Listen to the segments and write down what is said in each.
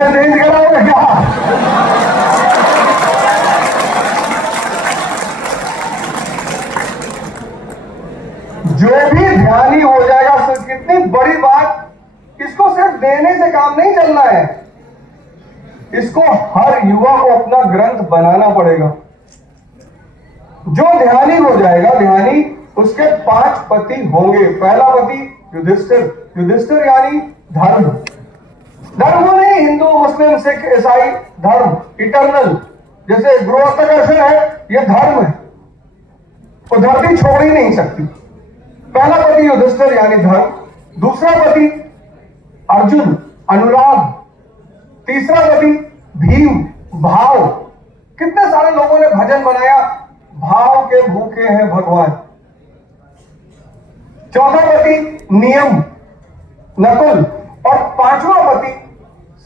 Change कराओगे क्या? जो भी ध्यानी हो जाएगा, सिर्फ कितनी बड़ी बात, इसको सिर्फ देने से काम नहीं चलना है, इसको हर युवा को अपना ग्रंथ बनाना पड़ेगा। जो ध्यानी हो जाएगा, ध्यानी, उसके 5 पति होंगे। पहला पति युधिष्ठिर। युधिष्ठिर यानी धर्म। धर्म वो नहीं हिंदू मुस्लिम सिख ईसाई धर्म, इटर्नल, जैसे गुरुत्वाकर्षण है, ये धर्म है, वो धरती छोड़ ही नहीं सकती। पहला पति युधिष्ठिर यानी धर्म, दूसरा पति अर्जुन, अनुराग, तीसरा पति भीम, भाव। कितने सारे लोगों ने भजन बनाया, भाव के भूखे हैं भगवान। चौथा पति नियम, नकुल, और 5वां पति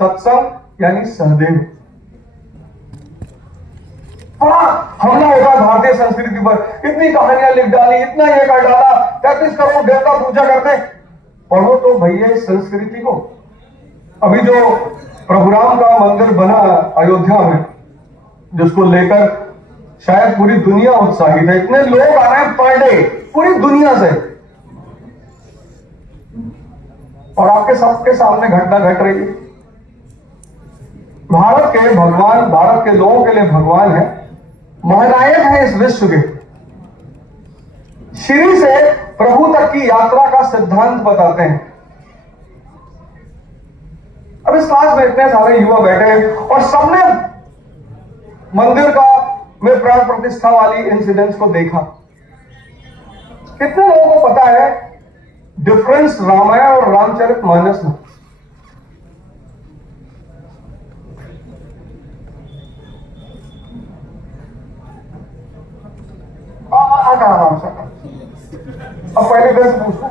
सत्संग यानी सहदेव। बड़ा हमला होगा भारतीय संस्कृति पर, इतनी कहानियां लिख डाली, इतना ये कर डाला, 33 करोड़ देवता पूजा करते। पढ़ो तो भैया इस संस्कृति को। अभी जो प्रभु राम का मंदिर बना अयोध्या में, जिसको लेकर शायद पूरी दुनिया उत्साहित है, इतने लोग आ रहे हैं पर डे पूरी दुनिया से, और आपके सबके सामने घटना घट रही है। भारत के भगवान, भारत के लोगों के लिए भगवान है, महानायक है इस विश्व के। श्री से प्रभु तक की यात्रा का सिद्धांत बताते हैं। अब इस क्लास में इतने सारे युवा बैठे हैं और सबने मंदिर का में प्राण प्रतिष्ठा वाली इंसिडेंट्स को देखा। कितने लोगों को पता है डिफरेंस रामायण और रामचरितमानस में? अब पहले फिर से पूछो,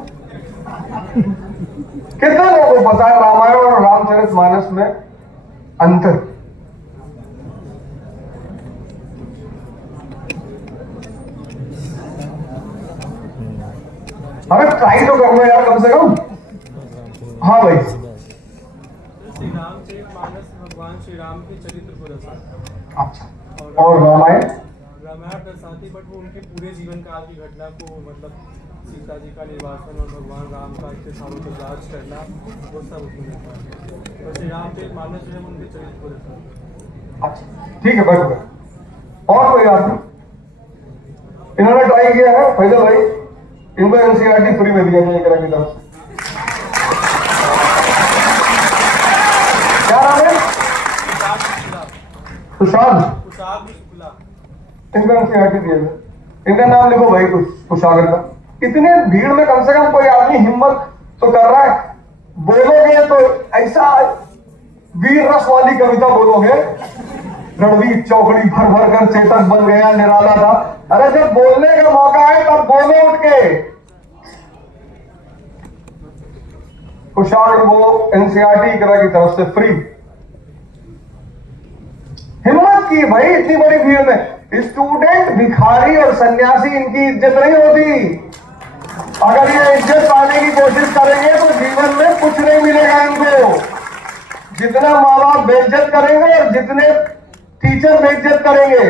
कितने लोगों को पता है रामायण और रामचरितमानस में अंतर? अरे ट्राई तो कर लो यार कम से कम। हाँ भाई, श्री रामचरितमानस भगवान श्री राम के चरित्र को दर्शाता। अच्छा, और रामायण? रामायण दर्शाती, बट वो उनके पूरे जीवन काल की घटना को, मतलब सीता जी का निर्वासन और भगवान राम का इतने सालों तक राज करना, वो सब उसमें रहता है। और श्री रामचरितमानस जो है उनके चरित्र को दर्शाता। अच्छा ठीक है, बस और कोई बात नहीं। इन्होंने ट्राई किया है फैजल भाई, इनको एनसीईआरटी फ्री में दिया जाए की तरफ से। क्या नाम है? सुशांत। इनका एनसीईआरटी दिया जाए, इनका नाम लिखो भाई कुशागर का। इतने भीड़ में कम से कम कोई आदमी हिम्मत तो कर रहा है, बोलोगे तो ऐसा वीर रस वाली कविता बोलोगे, रणवीर चौकड़ी भर भर कर चेतक बन गया निराला था। अरे जब बोलने का मौका है तब बोलो उठ के। कुशागर को एनसीईआरटी की तरफ से फ्री। हिम्मत की भाई इतनी बड़ी भीड़ में। स्टूडेंट, भिखारी और सन्यासी, इनकी इज्जत नहीं होती। अगर ये इज्जत पाने की कोशिश करेंगे तो जीवन में कुछ नहीं मिलेगा इनको। जितना माँ बाप बेइज्जत करेंगे और जितने टीचर बेइज्जत करेंगे।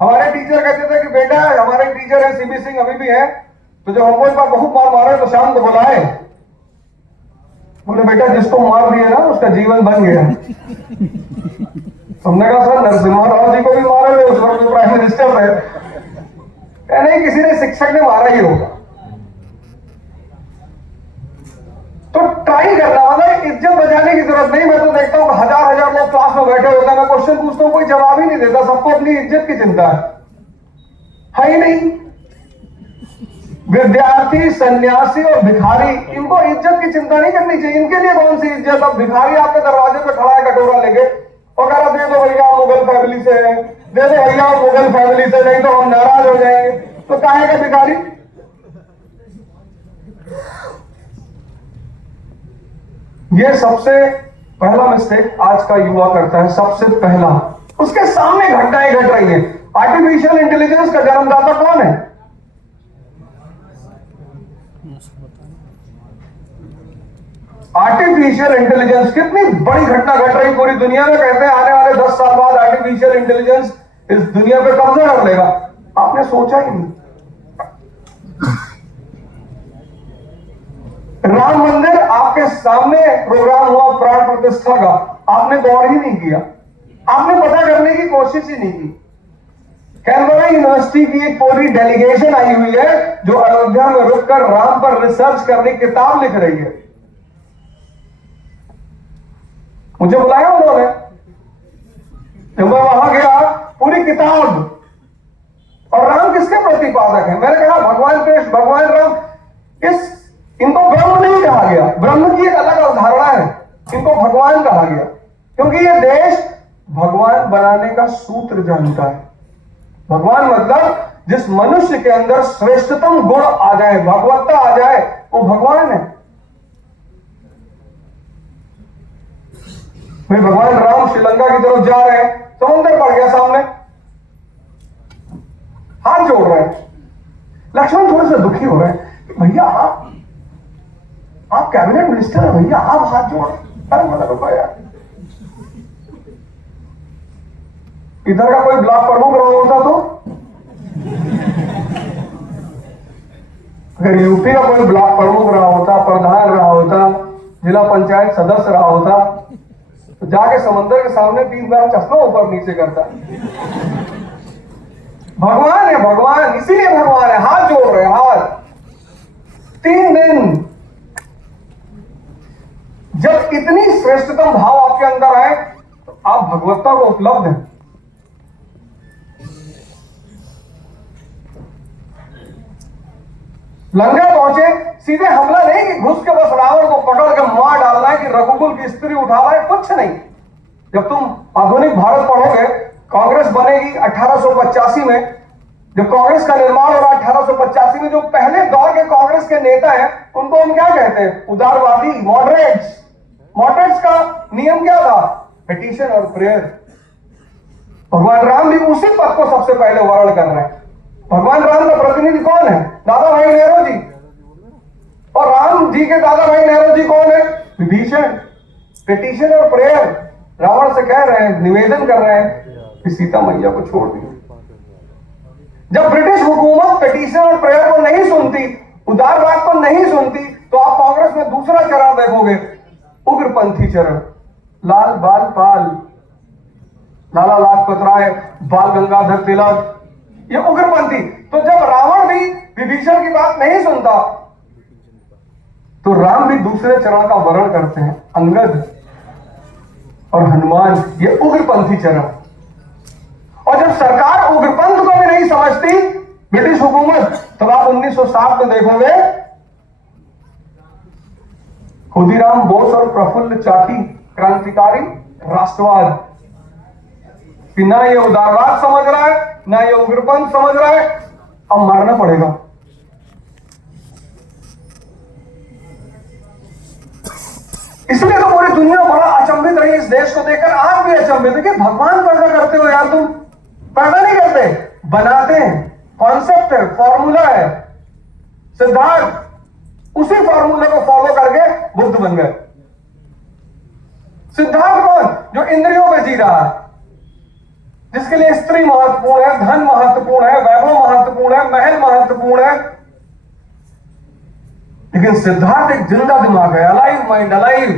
हमारे टीचर कहते थे कि बेटा, हमारे टीचर है सीबी सिंह, अभी भी है, तो जब हमको एक बार बहुत मार मारे तो शाम को बुलाए, बोले बेटा जिसको मार दिए ना उसका जीवन बन गया। हमने कहा सर नरसिम्हा राव जी को भी मारे थे उस वक्त प्राइम मिनिस्टर थे। नहीं, किसी ने शिक्षक ने मारा ही होगा। तो ट्राई करना, मतलब इज्जत बचाने की जरूरत नहीं। मैं तो देखता हूँ हजार हजार लोग क्लास में बैठे होते हैं, मैं क्वेश्चन पूछता हूँ कोई जवाब ही नहीं देता, सबको अपनी इज्जत की चिंता है ही नहीं। विद्यार्थी, सन्यासी और भिखारी, इनको इज्जत की चिंता नहीं करनी चाहिए। इनके लिए कौन सी इज्जत? अब भिखारी आपके दरवाजे पे खड़ा है कटोरा लेके और कह रहा दे दो भैया मुगल फैमिली से है, दे दो भैया मुगल फैमिली से, नहीं तो हम नाराज हो जाएंगे। तो काहे का भिखारी? ये सबसे पहला मिस्टेक आज का युवा करता है, सबसे पहला। उसके सामने घटनाएं घट रही है। आर्टिफिशियल इंटेलिजेंस का जन्मदाता कौन है? आर्टिफिशियल इंटेलिजेंस, कितनी बड़ी घटना घट रही पूरी दुनिया में। कहते हैं आने वाले 10 साल बाद आर्टिफिशियल इंटेलिजेंस इस दुनिया पे कब्जा कर लेगा। आपने सोचा ही नहीं। राम मंदिर आपके सामने प्रोग्राम हुआ प्राण प्रतिष्ठा का, आपने गौर ही नहीं किया, आपने पता करने की कोशिश ही नहीं की। कैनबरा यूनिवर्सिटी की एक पूरी डेलीगेशन आई हुई है जो अयोध्या में रुककर राम पर रिसर्च करने की किताब लिख रही है। मुझे बुलाया उन्होंने, जब मैं वहां गया, पूरी किताब। और राम किसके प्रतिपादक है? मैंने कहा भगवान कृष्ण, भगवान राम। इनको ब्रह्म नहीं कहा गया, ब्रह्म की एक अलग अवधारणा है, इनको भगवान कहा गया, क्योंकि ये देश भगवान बनाने का सूत्र जानता है। भगवान मतलब जिस मनुष्य के अंदर श्रेष्ठतम गुण आ जाए, भगवत्ता आ जाए, वो भगवान है। भाई भगवान राम श्रीलंका की तरफ जा रहे हैं, समुद्र पड़ गया सामने, हाथ जोड़ रहे हैं। लक्ष्मण थोड़े से दुखी हो रहे हैं, भैया आप कैबिनेट मिनिस्टर है, भैया आप हाथ जोड़। अरे मतलब रुको यार, इधर का कोई ब्लॉक प्रमुख रहा होता तो, अगर यूपी का कोई ब्लॉक प्रमुख रहा होता, प्रधान रहा होता, जिला पंचायत सदस्य रहा होता, तो जाके समंदर के सामने 3 बार चश्मा ऊपर नीचे करता। भगवान है, भगवान, इसीलिए भगवान है। हाथ जोड़ रहे, हाथ। 3 दिन जब इतनी श्रेष्ठतम भाव आपके अंदर आए तो आप भगवत्ता को उपलब्ध हैं। लंका पहुंचे, सीधे हमला नहीं कि घुस के बस रावण को पकड़ के मार डालना है कि रघुकुल की स्त्री उठाना है, कुछ नहीं। जब तुम आधुनिक भारत पढ़ोगे, कांग्रेस बनेगी 1885 में। जब कांग्रेस का निर्माण हो रहा 1885 में, जो पहले दौर के कांग्रेस के नेता हैं उनको हम क्या कहते हैं? उदारवादी, मॉडरेट्स। मॉडरेट्स का नियम क्या था? पिटीशन और प्रेयर। भगवान राम भी उसी पद को सबसे पहले वर्ण कर रहे हैं। भगवान राम का प्रतिनिधि कौन है? दादा भाई नेहरू जी। और राम जी के दादा भाई नेहरू जी कौन है? विभीषण। पिटीशन और प्रेयर, रावण से कह रहे हैं, निवेदन कर रहे हैं कि सीता मैया को छोड़ दी। जब ब्रिटिश हुकूमत पिटीशन और प्रेयर को नहीं सुनती, उदारवाद को नहीं सुनती, तो आप कांग्रेस में दूसरा चरण देखोगे, उग्रपंथी चरण। लाल बाल पाल, लाला लाजपत राय, बाल गंगाधर तिलक, ये उग्रपंथी। तो जब रावण भी विभीषण की बात नहीं सुनता, तो राम भी दूसरे चरण का वर्ण करते हैं। अंगद और हनुमान, ये उग्रपंथी चरण। और जब सरकार उग्रपंथ को भी नहीं समझती, ब्रिटिश हुकूमत, तब आप 1960 में देखोगे खुदीराम बोस और प्रफुल्ल चाकी, क्रांतिकारी राष्ट्रवाद, कि ना ये उदारवाद समझ रहा है, ना ये उग्रपंथ समझ रहा है, अब मारना पड़ेगा। इसलिए तो पूरी दुनिया बड़ा अचंभित रही इस देश को देखकर। आज भी अचंभित है कि भगवान पैदा करते हो यार, तुम पैदा नहीं करते, बनाते हैं। कॉन्सेप्ट है, फॉर्मूला है। सिद्धार्थ उसी फॉर्मूले को फॉलो करके बुद्ध बन गए। सिद्धार्थ कौन? जो इंद्रियों पे जी रहा है, जिसके लिए स्त्री महत्वपूर्ण है, धन महत्वपूर्ण है, वैभव महत्वपूर्ण है, महल महत्वपूर्ण है। लेकिन सिद्धार्थ एक जिंदा दिमाग है, अलाइव माइंड, अलाइव।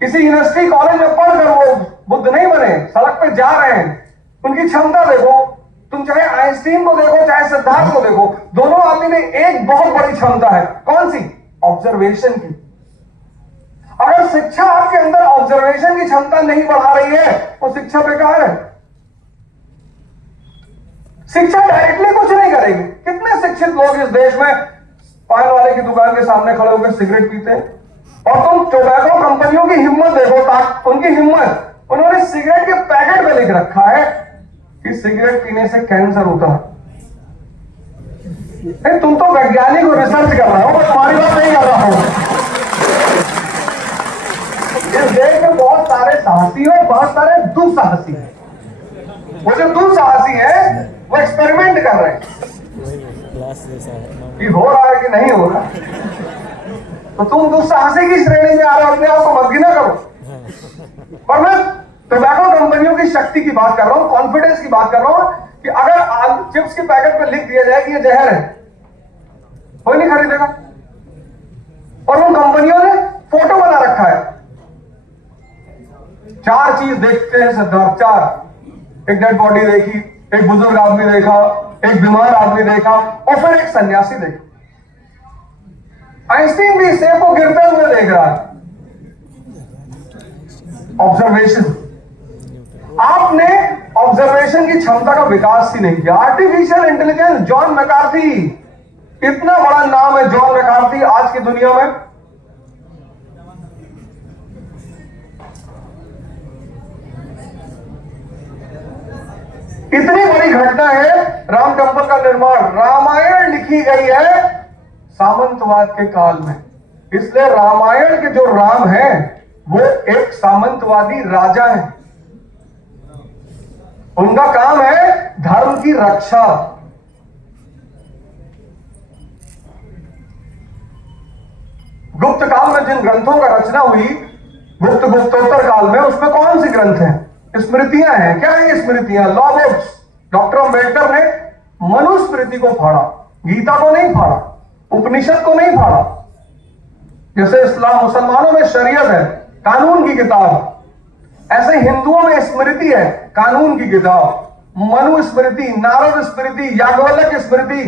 किसी यूनिवर्सिटी कॉलेज में पढ़कर वो बुद्ध नहीं बने, सड़क पे जा रहे हैं। उनकी क्षमता देखो, तुम चाहे आइंस्टीन को देखो, चाहे सिद्धार्थ को देखो, दोनों आदमी में एक बहुत बड़ी क्षमता है। कौन सी? ऑब्जर्वेशन की। अगर शिक्षा आपके अंदर ऑब्जर्वेशन की क्षमता नहीं बढ़ा रही है, तो शिक्षा बेकार है। शिक्षा डायरेक्टली कुछ नहीं करेगी। कितने शिक्षित लोग इस देश में पान वाले की दुकान के सामने खड़े होकर सिगरेट पीते हैं, और तुम टोबैको कंपनियों की हिम्मत देखो, उनकी हिम्मत। उन्होंने सिगरेट के पैकेट पे लिख रखा है कि सिगरेट पीने से कैंसर होता है। तुम तो वैज्ञानिक को रिसर्च कर रहे हो, मैं तुम्हारी बात नहीं कर रहा हूं। इस देश में बहुत सारे साहसी हैं, बहुत सारे दुस्साहसी हैं। वो जो दुस्साहसी है वो एक्सपेरिमेंट कर रहे हैं कि हो रहा है कि नहीं हो रहा। तो तुम दुस्साहसी की श्रेणी में आ रहे हो, अपने आप को मत गिना करो। पर मैं टोबैको कंपनियों की शक्ति की बात कर रहा हूं, कॉन्फिडेंस की बात कर रहा हूं कि अगर चिप्स के पैकेट पे लिख दिया जाए कि ये जहर है, कोई नहीं खरीदेगा। और उन कंपनियों ने फोटो बना रखा है। 4 चीज देखते हैं सिद्धार्थ, 4। एक डेड बॉडी देखी, एक बुजुर्ग आदमी देखा, एक बीमार आदमी देखा, और फिर एक सन्यासी देखा। आइंस्टीन भी सेब को गिरते हुए देख रहा है। ऑब्जर्वेशन। आपने ऑब्जर्वेशन की क्षमता का विकास ही नहीं किया। आर्टिफिशियल इंटेलिजेंस, जॉन मैकार्थी, इतना बड़ा नाम है जॉन मैकार्थी आज की दुनिया में। इतनी बड़ी घटना है राम टेंपल का निर्माण। रामायण लिखी गई है सामंतवाद के काल में, इसलिए रामायण के जो राम है वो एक सामंतवादी राजा है। उनका काम है धर्म की रक्षा। गुप्त काल में जिन ग्रंथों का रचना हुई, गुप्तोत्तर काल में, उसमें कौन सी ग्रंथ हैं? स्मृतियां हैं। क्या है स्मृतियां? Law books. डॉक्टर अंबेडकर ने मनुस्मृति को फाड़ा, गीता को नहीं फाड़ा, उपनिषद को नहीं फाड़ा। जैसे इस्लाम, मुसलमानों में शरीयत है, कानून की किताब, ऐसे हिंदुओं में स्मृति है, कानून की किताब। मनु स्मृति, नारद स्मृति, याज्ञवल्क्य स्मृति।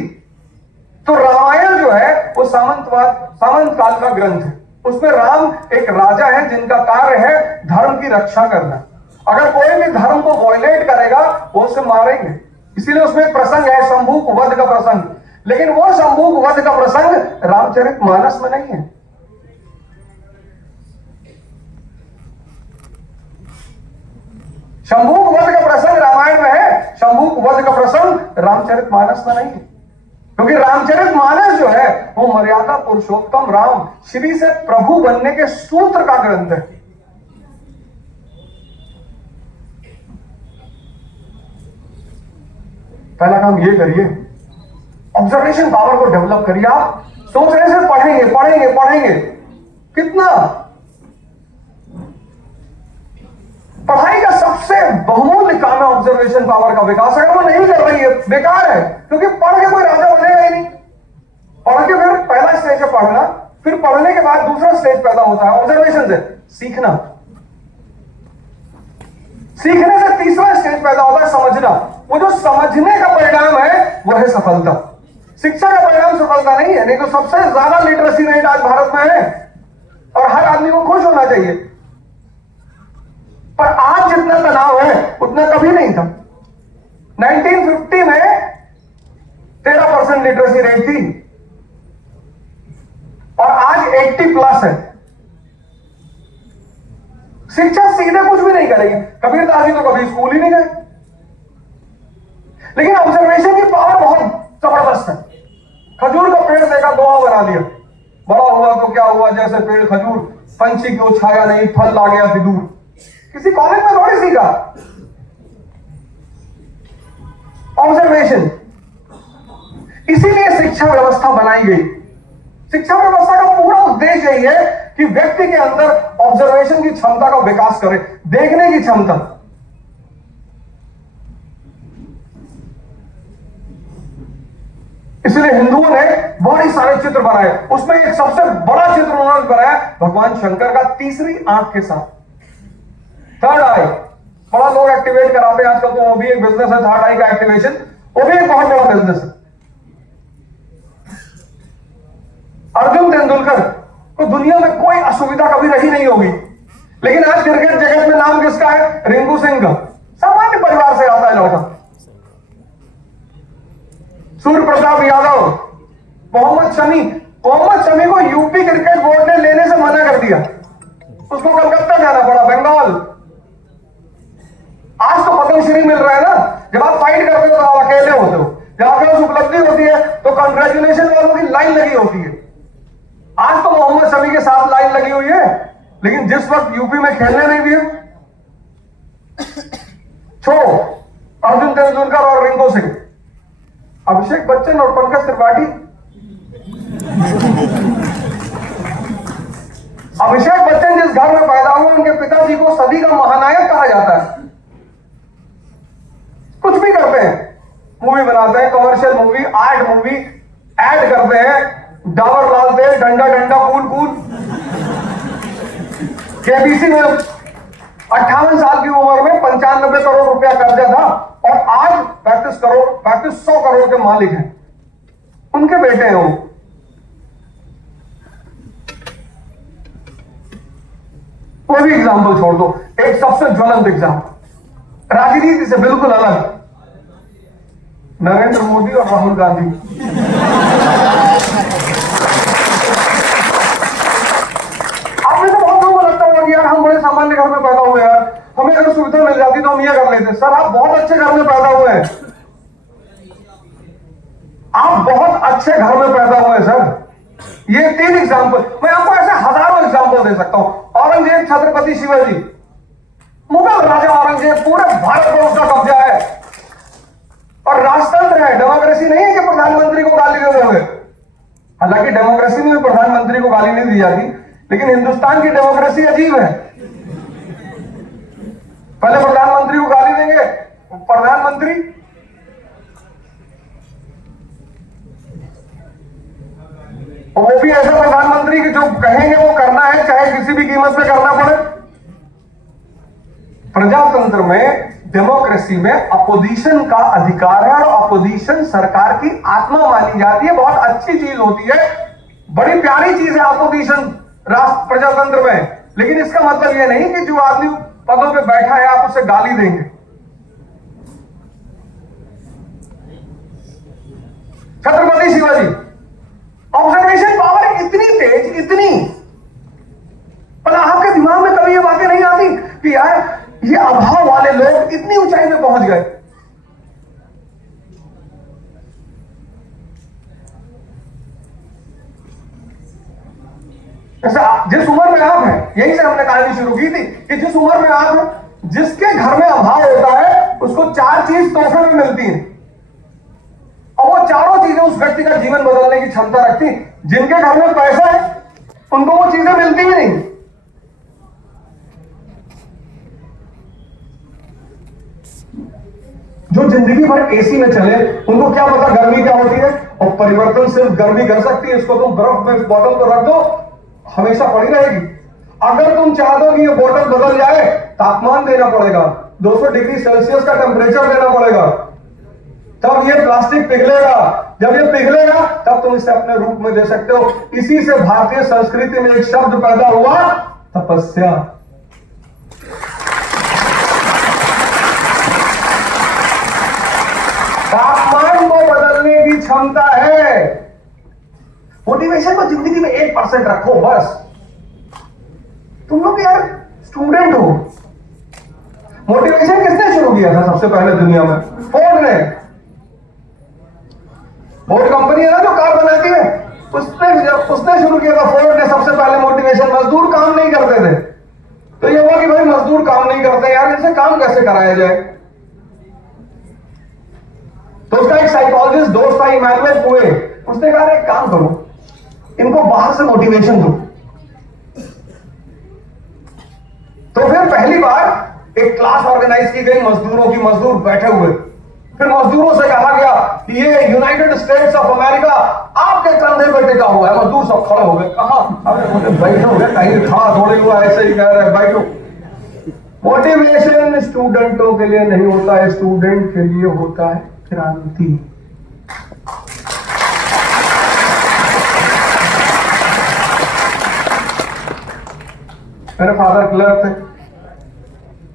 तो रामायण जो है वो सामंत काल का ग्रंथ है। उसमें राम एक राजा है जिनका कार्य है धर्म की रक्षा करना। अगर कोई भी धर्म को वॉयलेट करेगा वो उसे मारेंगे। इसीलिए उसमें एक प्रसंग है शंभूक वध का प्रसंग, लेकिन वो शंभूक वध का प्रसंग रामचरितमानस में नहीं है। शंभूक वध का प्रसंग रामायण में है, शंभूक वध का प्रसंग रामचरितमानस में नहीं है। क्योंकि रामचरितमानस जो है वो मर्यादा पुरुषोत्तम राम, श्री से प्रभु बनने के सूत्र का ग्रंथ है। पहला काम ये करिए, ऑब्जर्वेशन पावर को डेवलप करिए। आप सोच रहे से पढ़ेंगे पढ़ेंगे पढ़ेंगे, कितना? पढ़ाई का सबसे बहुमूल्य काम है ऑब्जर्वेशन पावर का विकास। अगर वो नहीं कर रही है बेकार है, क्योंकि पढ़ के कोई राजा बनेगा ही नहीं। पढ़ के फिर पहला स्टेज है पढ़ना, फिर पढ़ने के बाद दूसरा स्टेज पैदा होता है ऑब्जर्वेशन से सीखना। सीखने से तीसरा स्टेज पैदा होता है समझना। वो जो समझने का परिणाम है वो है सफलता। शिक्षा का परिणाम सफलता नहीं है। नहीं तो सबसे ज्यादा लिटरेसी रेट आज भारत में है और हर आदमी को खुश होना चाहिए, पर आज जितना तनाव है उतना कभी नहीं था। 1950 में 13% लिटरेसी रेट थी और आज 80+ है। शिक्षा सीधे कुछ भी नहीं करेगी। कबीरदास जी तो कभी स्कूल ही नहीं गए, लेकिन ऑब्जर्वेशन की पावर बहुत जबरदस्त है। खजूर का पेड़ देखा, दोहा बना दिया, बड़ा हुआ तो क्या हुआ, जैसे पेड़ खजूर, पंछी को छाया नहीं, फल ला गया दूर। किसी कॉलेज में थोड़ी सीखा ऑब्जर्वेशन। इसीलिए शिक्षा व्यवस्था बनाई गई। शिक्षा व्यवस्था का पूरा उद्देश्य यही है कि व्यक्ति के अंदर ऑब्जर्वेशन की क्षमता का विकास करे, देखने की क्षमता। इसलिए हिंदुओं ने बहुत सारे चित्र बनाए। उसमें एक सबसे बड़ा चित्र उन्होंने बनाया भगवान शंकर का तीसरी आंख के साथ, थर्ड आई। बड़ा लोग एक्टिवेट कराते हैं आजकल, तो वो भी एक बिजनेस है, थर्ड आई का एक्टिवेशन, वो भी एक बहुत बड़ा बिजनेस है। अर्जुन तेंदुलकर को दुनिया में कोई असुविधा कभी रही नहीं होगी, लेकिन आज क्रिकेट जगत में नाम किसका है? रिंकू सिंह का। सामान्य परिवार से आता है लड़का। सूर्य प्रताप यादव, मोहम्मद शमी को यूपी क्रिकेट बोर्ड ने लेने से मना कर दिया, उसको कलकत्ता जाना पड़ा, बंगाल। आज तो पद्मश्री मिल रहा है ना। जब आप फाइट करते हो तो आप अकेले होते हो, जब आपके पास उपलब्धि होती है तो कंग्रेचुलेशन वालों की लाइन लगी होती है। आज तो मोहम्मद शमी के साथ लाइन लगी हुई है, लेकिन जिस वक्त यूपी में खेलने नहीं दिए, छोड़ो। अर्जुन तेंदुलकर और रिंकू सिंह, अभिषेक बच्चन और पंकज त्रिपाठी अभिषेक बच्चन जिस घर में पैदा हुए उनके पिताजी को सदी का महानायक कहा जाता है। कुछ भी करते हैं, मूवी बनाते हैं, commercial movie, art movie, add करते हैं, डाबर डालते हैं, डंडा डंडा कूद कूद। केबीसी में 58 साल की उम्र में 95 करोड़ रुपया कर्जा था और आज 3500 करोड़ के मालिक हैं। उनके बेटे हैं वो भी एग्जाम्पल छोड़ दो, एक सबसे ज्वलंत एग्जाम्पल राजनीति से बिल्कुल अलग, नरेंद्र मोदी और राहुल गांधी। आपने तो बहुत लोगों को लगता होगा कि यार हम बड़े सामान्य घर में पैदा हुए, यार हमें अगर सुविधा मिल जाती तो हम ये कर लेते। सर आप बहुत अच्छे घर में पैदा हुए हैं, आप बहुत अच्छे घर में पैदा हुए सर। ये 3 एग्जाम्पल, मैं आपको ऐसे हजारों एग्जाम्पल दे सकता हूं। औरंगजेब, छत्रपति शिवाजी, मुगल राजा औरंगजेब, पूरे भारत पर उसका कब्जा है और राजतंत्र है, डेमोक्रेसी नहीं है कि प्रधानमंत्री को गाली दे दोगे। हालांकि डेमोक्रेसी में भी प्रधानमंत्री को गाली नहीं दी जाती, लेकिन हिंदुस्तान की डेमोक्रेसी अजीब है। पहले प्रधानमंत्री को गाली देंगे, प्रधानमंत्री और वो भी ऐसा प्रधानमंत्री कि जो कहेंगे वो करना है, चाहे किसी भी कीमत पे करना पड़े। प्रजातंत्र में, डेमोक्रेसी में अपोजिशन का अधिकार है और अपोजिशन सरकार की आत्मा मानी जाती है। बहुत अच्छी चीज होती है, बड़ी प्यारी चीज है अपोजिशन राष्ट्र प्रजातंत्र में। लेकिन इसका मतलब यह नहीं कि जो आदमी पदों पे बैठा है आप उसे गाली देंगे। छत्रपति शिवाजी, ऑब्जर्वेशन पावर इतनी तेज, इतनी, पर आपके दिमाग में कभी ये बातें नहीं आती कि यार ये अभाव वाले लोग इतनी ऊंचाई में पहुंच गए। जिस उम्र में आप हैं, यहीं से हमने कहानी शुरू की थी कि जिस उम्र में आप हैं, जिसके घर में अभाव होता है उसको 4 चीज तोहफे में मिलती हैं और वो चारों चीजें उस व्यक्ति का जीवन बदलने की क्षमता रखती। जिनके घर में पैसा है उनको वो चीजें मिलती ही नहीं। जो जिंदगी भर एसी में चले उनको क्या पता गर्मी क्या होती है, और परिवर्तन सिर्फ गर्मी कर सकती है। इसको तुम बर्फ में इस बोतल को रख दो, हमेशा पड़ी रहेगी। अगर तुम चाह दो कि ये बोतल बदल जाए, तापमान देना पड़ेगा, 200 डिग्री सेल्सियस का टेम्परेचर देना पड़ेगा, तब ये प्लास्टिक पिघलेगा। जब ये पिघलेगा तब तुम इसे अपने रूप में दे सकते हो। इसी से भारतीय संस्कृति में एक शब्द पैदा हुआ, तपस्या। तापमान को बदलने की क्षमता है। मोटिवेशन को जिंदगी में 1% रखो बस। तुम लोग यार स्टूडेंट हो। मोटिवेशन किसने शुरू किया था सबसे पहले दुनिया में? फोर्ड ने। फोर्ड कंपनी है ना जो कार बनाती है, उसने शुरू किया था। फोर्ड ने सबसे पहले मोटिवेशन। मजदूर काम नहीं करते थे तो ये हुआ कि भाई मजदूर काम नहीं करते यार, इनसे काम कैसे कराया जाए। तो उसका एक साइकोलॉजिस्ट दोस्त था, इमैनुअल पुए, उसने कहा एक काम करो, इनको बाहर से मोटिवेशन दो। तो फिर पहली बार एक क्लास ऑर्गेनाइज की गई मजदूरों की। मजदूर बैठे हुए, फिर मजदूरों से कहा गया कि ये यूनाइटेड स्टेट्स ऑफ अमेरिका आपके कंधे पर टिका हुआ है। मजदूर सब खड़े हो गए। कहा? अरे बैठे हो गए, कहीं खा थोड़े हुआ, ऐसे ही कह रहे बैठो। मोटिवेशन स्टूडेंटों के लिए नहीं होता है, स्टूडेंट के लिए होता है क्रांति। मेरे फादर क्लर्क थे।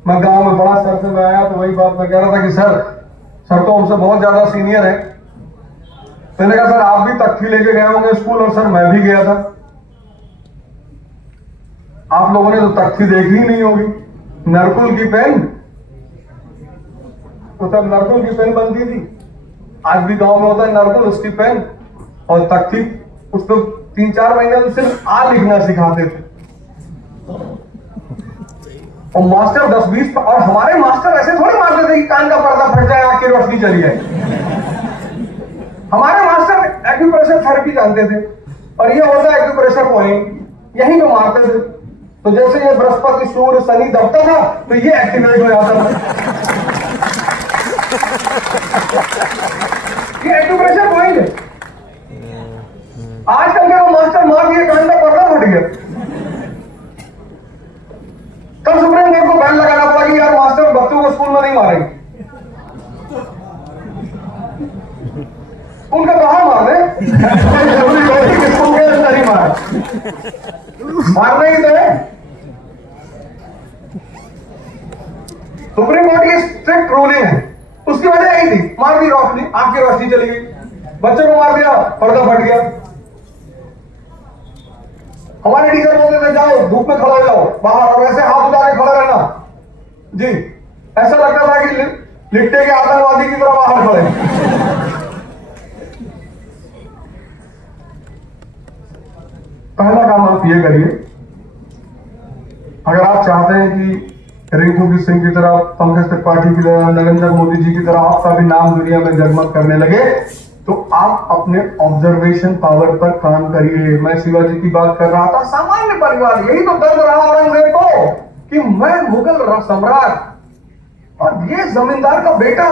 मैं गांव में बड़ा, सर से मैं आया तो वही बात मैं कह रहा था कि सर तो हमसे बहुत ज्यादा सीनियर है। मैंने कहा सर आप भी तख्ती लेके गए होंगे स्कूल, और सर मैं भी गया था। आप लोगों ने तो तख्ती देखी ही नहीं होगी। नरकुल की पेन, तो तब नरकुल की पेन बनती थी। आज भी गांव में होता है नरकुल, उसकी पेन और तख्ती। उसको 3-4 महीने तो सिर्फ आ लिखना सिखाते थे। और मास्टर 10-20, और हमारे मास्टर ऐसे थोड़ी मारते थे कि कान का पर्दा फट जाए, आंख की रोशनी चली जाए। हमारे मास्टर एक्यूप्रेशर थेरेपी जानते थे, और ये होता है एक्यूप्रेशर पॉइंट, यहीं पे मारते थे। तो जैसे ये बृहस्पति सूर्य शनि दबता था तो ये एक्टिवेट हो जाता था। ये एक्यूप्रेशर पॉइंट है। आजकल के वो मास्टर मार दिए, कान का पर्दा फट गया। तब सुप्रीम कोर्ट को बैन लगाना पड़ा कि यार मास्टर बच्चों को स्कूल में नहीं मारेंगे, उनका बाहर मार दे। जरूरी नहीं कि स्कूल के अंदर ही मारना ही तो है। सुप्रीम कोर्ट की स्ट्रिक्ट रूलिंग है, उसकी वजह यही थी। मार दी रोशनी, आंख की रोशनी चली गई, बच्चों को मार दिया, पर्दा फट गया। हमारे टीचर बोलते थे जाओ धूप में खड़ा हो जाओ बाहर, और ऐसे हाथ उठा के खड़ा रहना जी। ऐसा लगता था कि लिट्टे के आतंकवादी की तरह बाहर खड़े। पहला काम आप ये करिए, अगर आप चाहते हैं कि रिंकू सिंह की तरह, पंकज त्रिपाठी की तरह, नरेंद्र मोदी जी की तरह आपका भी नाम दुनिया में जगमग करने लगे, तो आप अपने ऑब्जर्वेशन पावर पर काम करिए। मैं शिवाजी की बात कर रहा था, सामान्य परिवार, यही तो दर्द रहा औरंगजेब को कि मैं मुगल सम्राट और ये जमींदार का बेटा।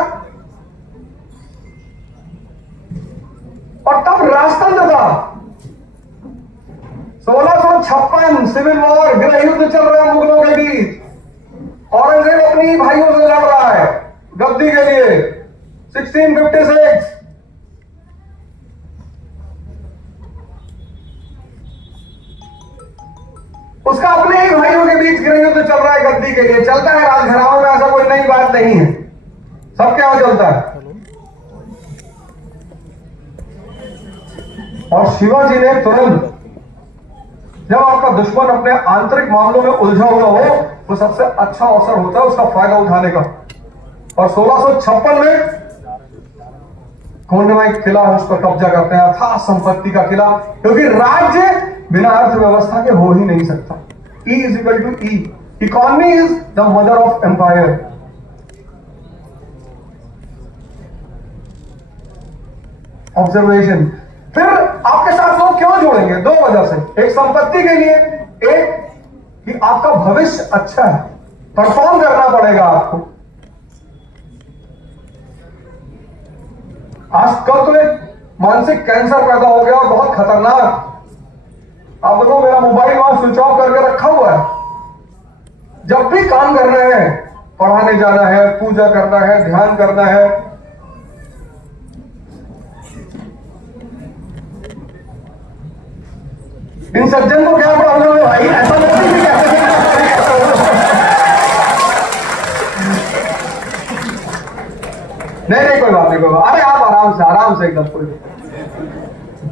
और तब राजतंत्र था, 1656 सिविल वॉर, गृह युद्ध चल रहा है मुगलों के बीच। औरंगजेब अपनी भाइयों से लड़ रहा है गद्दी के लिए। 1656 उसका अपने ही भाइयों के बीच गृह युद्ध चल रहा है गद्दी के लिए। चलता है राजघरानों में, ऐसा कोई नई बात नहीं है, सबके यहां चलता है। और शिवाजी ने तुरंत, जब आपका दुश्मन अपने आंतरिक मामलों में उलझा हुआ हो, वो सबसे अच्छा अवसर होता है उसका फायदा उठाने का। और 1656 में कोंडवा एक किला है, उस पर कब्जा करते हैं, अथाह संपत्ति का किला, क्योंकि राज्य बिना अर्थव्यवस्था के हो ही नहीं सकता। E is equal to E. Economy is the mother of empire. Observation. फिर आपके साथ लोग क्यों जुड़ेंगे? दो वजह से। एक संपत्ति के लिए, एक कि आपका भविष्य अच्छा है, परफॉर्म करना पड़ेगा आपको। आजकल तो एक मानसिक कैंसर पैदा हो गया और बहुत खतरनाक। आप देखो मेरा मोबाइल वहां स्विच ऑफ करके रखा हुआ है, जब भी काम कर रहे हैं, पढ़ाने जाना है, पूजा करना है, ध्यान करना है, इन सज्जन को क्या प्रॉब्लम है भाई? ऐसा नहीं है नहीं कोई बात नहीं, कोई बात। अरे आप आराम से एकदम कोई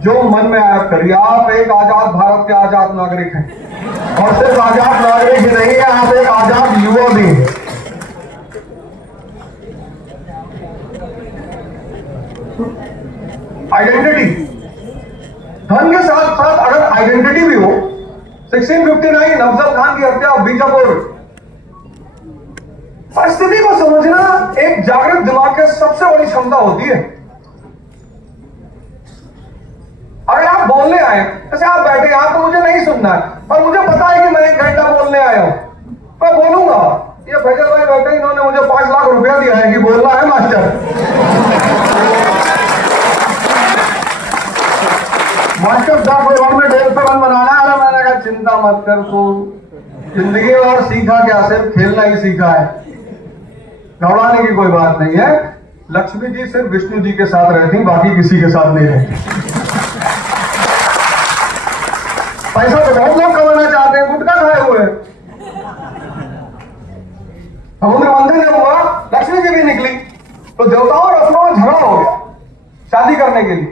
जो मन में आया करिए। आप एक आजाद भारत के आजाद नागरिक हैं, और सिर्फ आजाद नागरिक ही नहीं है, आप एक आजाद युवा भी हैं। आइडेंटिटी, धन के साथ साथ अगर आइडेंटिटी भी हो। 1659 अफजल खान की हत्या बीजापुर। परिस्थिति को समझना एक जागृत दिमाग की सबसे बड़ी क्षमता होती है। अगर आप बोलने आए, जैसे आप बैठे, आप तो मुझे नहीं सुनना है, और मुझे पता है कि मैं 1 घंटा बोलने आया हूं, मैं बोलूंगा। ये फैजल भाई बैठे, इन्होंने मुझे 5 लाख रुपया दिया है कि बोलना है मास्टर। मास्टर 10 ओवर में 150 रन बनाना है। मैंने कहा चिंता मत कर, तू जिंदगी और सीखा क्या? सिर्फ खेलना ही सीखा है, घबराने की कोई बात नहीं है। लक्ष्मी जी सिर्फ विष्णु जी के साथ रहती, बाकी किसी के साथ नहीं रहती। पैसा तो बहुत लोग कमाना चाहते हैं, गुटखा खाए हुए। समुद्र मंथन जब हुआ, लक्ष्मी जी भी निकली, तो देवताओं और असुरों में झगड़ा हो गया शादी करने के लिए।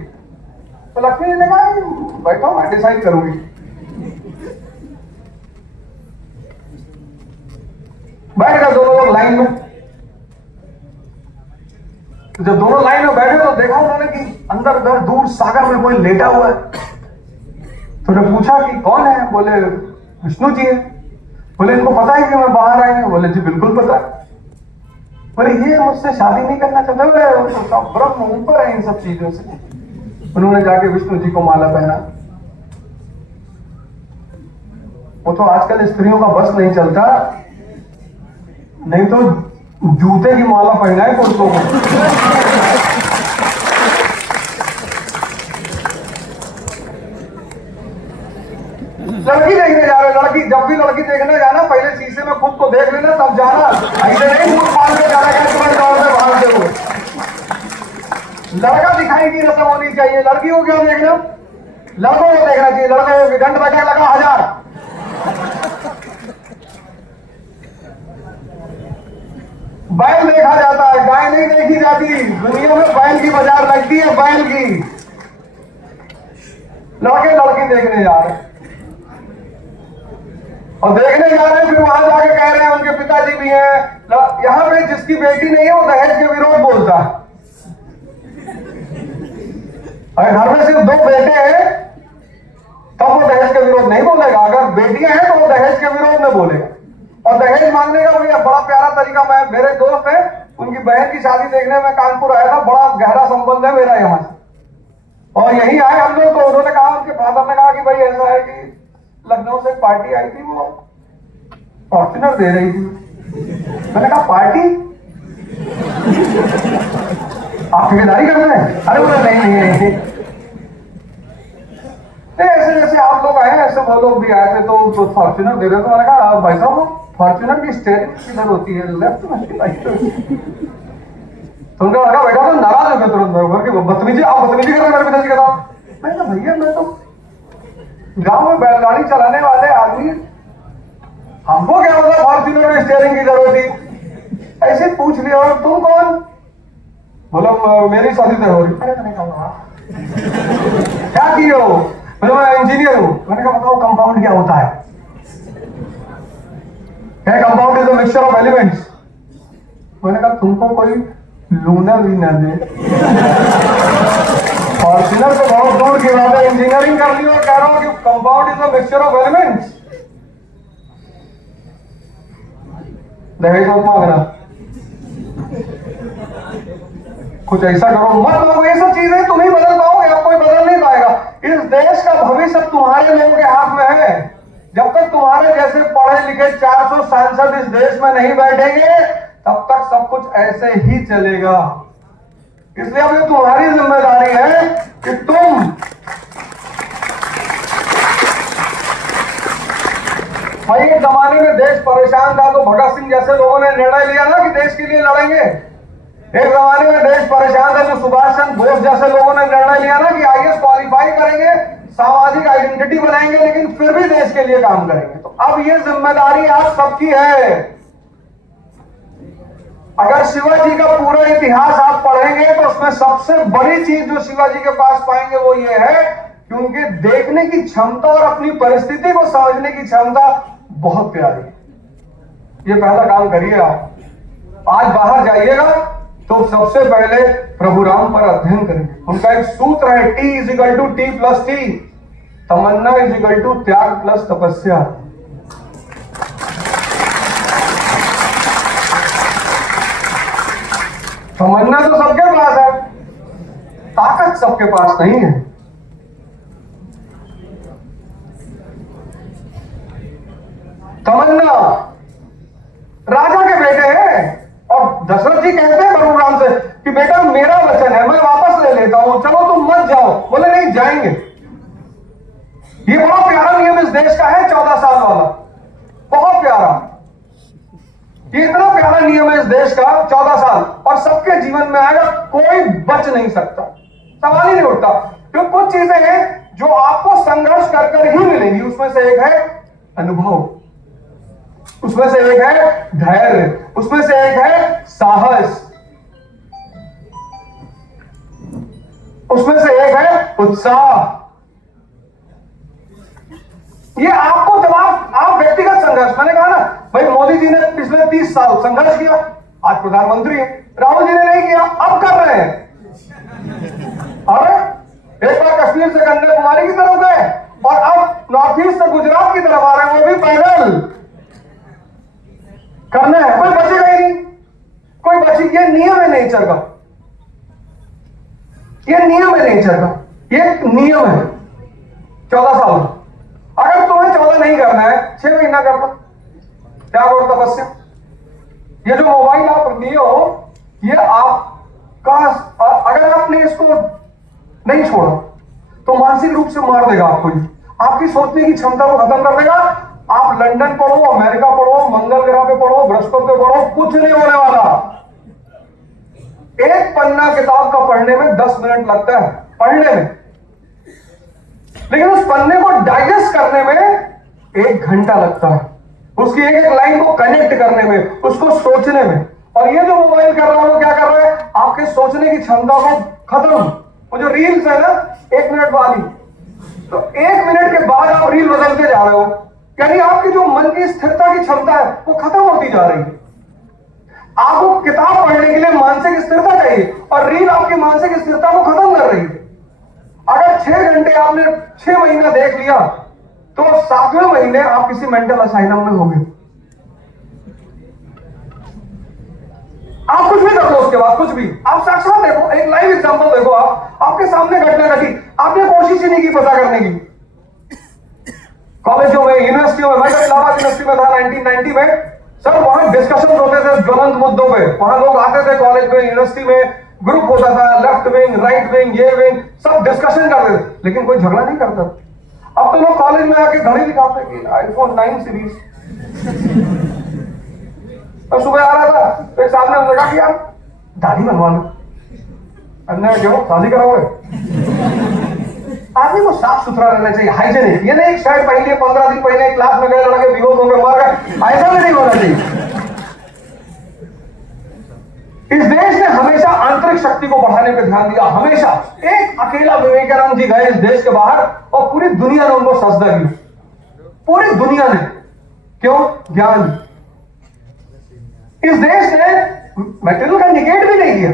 तो लक्ष्मी जी ने कहा बैठो, मैं डिसाइड करूंगी। बैठ गए दोनों लोग लाइन में। जब दोनों लाइन में बैठे तो देखा उन्होंने कि अंदर उधर दूर सागर में कोई लेटा हुआ है। तो जब पूछा कि कौन है, बोले विष्णु जी है। बोले इनको पता है कि मैं बाहर आए हैं? बोले जी बिल्कुल पता है। बोले ये मुझसे शादी नहीं करना चाहते? बोले तो ब्रह्म ऊपर है इन सब चीजों से। उन्होंने जाके विष्णु जी को माला पहना। वो तो आजकल स्त्रियों का बस नहीं चलता, नहीं तो जूते की माला पहना है पुरुषों को। लड़की देखने जा रहे, लड़की जब भी लड़की देखने जाना पहले शीशे में खुद को देख लेना तब जाना, ऐसे नहीं मुंह पाल के जाना कि तुम्हें दौड़ में भागते हो। लड़का दिखाई की रस्म होनी चाहिए, लड़की को क्या देखना, लड़कों को देखना चाहिए। लड़कों को दंड बैठक लगा 1000। बैल देखा जाता है, गाय नहीं देखी जाती। दुनिया में बैल की बाजार लगती है, बैल की। लड़के लड़की देखने जा रहे हैं और देखने जा रहे हैं, फिर वहां जाके कह रहे हैं उनके पिताजी भी हैं। यहां पे जिसकी बेटी नहीं है वो दहेज के विरोध बोलता है। अगर घर में सिर्फ 2 बेटे हैं तब वो दहेज के विरोध नहीं बोलेगा, अगर बेटियां हैं तो वो दहेज के विरोध में बोलेगा। और दहेज मांगने का भैया बड़ा प्यारा तरीका, मैं मेरे दोस्त है उनकी बहन की शादी देखने में कानपुर आया था, बड़ा गहरा संबंध है मेरा यहाँ से, और यही आए हम लोग। तो उन्होंने कहा, उनके फादर ने कहा कि भाई ऐसा है कि लखनऊ से एक पार्टी आई थी, वो फॉर्च्यूनर दे रही थी। मैंने कहा पार्टी, आप ठेकेदारी करते हैं? अरे बोले नहीं। ऐसे जैसे आप लोग आए ऐसे वो लोग भी आए थे तो फॉर्च्यूनर दे रहे थे। मैंने कहा भाई साहब वो फॉर्च्यूनर की स्टेयरिंग किधर होती है, लेफ्ट में कि राइट में? तो उनका लगा बेटा तो नाराज हो गया तुरंत कि बदतमीजी, आप बदतमीजी कर रहे हैं मेरे पिताजी के साथ। मैं कहा भैया मैं तो गांव में बैलगाड़ी चलाने वाले आदमी, हमको क्या होता फॉर्च्यूनर में स्टेयरिंग की जरूरत थी? ऐसे पूछ लिया। और तुम कौन? बोला मेरी शादी तय हो रही। मैंने कहा क्या किए हो? मैं इंजीनियर हूं। मैंने कहा बताओ कंपाउंड क्या होता है? Compound is a mixture of elements. मैंने कहा तुमको कोई लूनर भी न दे, फॉर्च्यूनर तो बहुत दूर की बात है, इंजीनियरिंग कर ली और कह रहा हूं कि compound is a mixture of elements. दहेज मत मांगना, कुछ ऐसा करो मत मांगो। ये सब चीजें तुम ही बदल पाओगे, अब कोई बदल नहीं पाएगा। इस देश का भविष्य तुम्हारे लोगों के हाथ में है। जब तक तुम्हारे जैसे पढ़े लिखे 400 सांसद इस देश में नहीं बैठेंगे तब तक सब कुछ ऐसे ही चलेगा। इसलिए अब ये तुम्हारी जिम्मेदारी है कि तुम भाई, एक जमाने में देश परेशान था तो भगत सिंह जैसे लोगों ने निर्णय लिया ना कि देश के लिए लड़ेंगे। एक जमाने में देश परेशान था तो सुभाष चंद्र बोस जैसे लोगों ने निर्णय लिया ना कि आईएएस क्वालिफाई करेंगे, सामाजिक आइडेंटिटी बनाएंगे, लेकिन फिर भी देश के लिए काम करेंगे। तो अब ये जिम्मेदारी आप सबकी है। अगर शिवाजी का पूरा इतिहास आप पढ़ेंगे तो उसमें सबसे बड़ी चीज जो शिवाजी के पास पाएंगे वो ये है कि उनके देखने की क्षमता और अपनी परिस्थिति को समझने की क्षमता बहुत प्यारी है। ये पहला काम करिए आप। आज बाहर जाइएगा तो सबसे पहले प्रभु राम पर अध्ययन करेंगे। उनका एक सूत्र है T=T+T। तमन्ना = त्याग प्लस तपस्या। तमन्ना तो सबके पास है, ताकत सबके पास नहीं है। तमन्ना राजा के बेटे हैं और दशरथ जी कहते हैं प्रभु राम से कि बेटा मेरा वचन है, मैं वापस ले लेता हूं, चलो तुम मत जाओ। बोले नहीं जाएंगे। ये बड़ा प्यारा नियम इस देश का है, 14 साल वाला, बहुत प्यारा। ये इतना प्यारा नियम है इस देश का, 14 साल, और सबके जीवन में आएगा, कोई बच नहीं सकता, सवाल ही नहीं उठता। क्योंकि कुछ चीजें हैं जो आपको संघर्ष कर कर ही मिलेंगी। उसमें से एक है अनुभव, उसमें से एक है धैर्य, उसमें से एक है साहस, उसमें से एक है उत्साह। ये आपको जब आप व्यक्तिगत संघर्ष, मैंने कहा ना भाई मोदी जी ने पिछले 30 साल संघर्ष किया, आज प्रधानमंत्री है। राहुल जी ने नहीं किया, अब कर रहे हैं। अरे एक बार कश्मीर से कन्याकुमारी की तरफ गए और अब नॉर्थ ईस्ट से गुजरात की तरफ आ रहे हैं, वो भी पैदल। करना है, कोई बचेगा ही नहीं, कोई बची। ये नियम है नेचर का, ये नियम है नेचर का, ये नियम है 14 साल का। अगर तुम्हें 14 नहीं करना है 6 महीना कर लो, क्या करो तपस्या। ये जो मोबाइल आप लिए हो, ये आपका, अगर आपने इसको नहीं छोड़ा तो मानसिक रूप से मार देगा आपको। आपकी सोचने की क्षमता को खत्म कर देगा। आप लंदन पढ़ो, अमेरिका पढ़ो, मंगल ग्रह पे पढ़ो, बृहस्पति पे पढ़ो, कुछ नहीं होने वाला। एक पन्ना किताब का पढ़ने में 10 मिनट लगता है पढ़ने में, लेकिन उस पन्ने को डाइजेस्ट करने में 1 घंटा लगता है। उसकी एक एक लाइन को कनेक्ट करने में, उसको सोचने में। और ये जो मोबाइल कर रहा है वो क्या कर रहा है, आपके सोचने की क्षमता को खत्म। वो जो रील्स है ना 1 मिनट वाली, तो 1 मिनट के बाद आप रील बदलते जा रहे हो, यानी आपकी जो मन की स्थिरता की क्षमता है वो खत्म होती जा रही है। आपको किताब पढ़ने के लिए मानसिक स्थिरता चाहिए, और रील आपकी मानसिक स्थिरता को खत्म कर रही है। अगर 6 घंटे आपने 6 महीना देख लिया, तो 7वें महीने आप किसी मेंटल असाइलम में होंगे। आप कुछ भी कर लो उसके बाद, कुछ भी। आप साक्षात देखो, एक लाइव एग्जांपल देखो। आप आपके सामने घटना घटी, आपने कोशिश ही नहीं की पता करने की। कॉलेजों में, यूनिवर्सिटियों में, मैं जब इलाहाबाद यूनिवर्सिटी में था 1990 में, सर वहां डिस्कशन होते थे ज्वलंत मुद्दों पे। वहां लोग आते थे कॉलेज में, यूनिवर्सिटी में, ग्रुप होता था, लेफ्ट विंग, राइट विंग, ये विंग, सब डिस्कशन करते थे, लेकिन कोई झगड़ा नहीं करता। अब तो लोग कॉलेज में आके घड़ी दिखाते कि आईफोन 9 सीरीज। तो सुबह आ रहा था तो एक साहब ने लगा कि यार दाढ़ी बनवा लो। अन्य क्यों शादी कराओगे? आदमी को साफ सुथरा रहना चाहिए, हाइजेनिक। ये नहीं शर्ट पहन लिए 15 दिन पहले क्लास में गए, लड़के बेहोश हो गए, मर गए, ऐसा भी नहीं होना चाहिए। इस देश ने हमेशा आंतरिक शक्ति को बढ़ाने पर ध्यान दिया, हमेशा। एक अकेला विवेकानंद जी गए इस देश के बाहर और पूरी दुनिया ने उनको सजदा की, पूरी दुनिया ने। क्यों? ज्ञान। इस देश ने मेटेरियल का निगेट भी नहीं किया।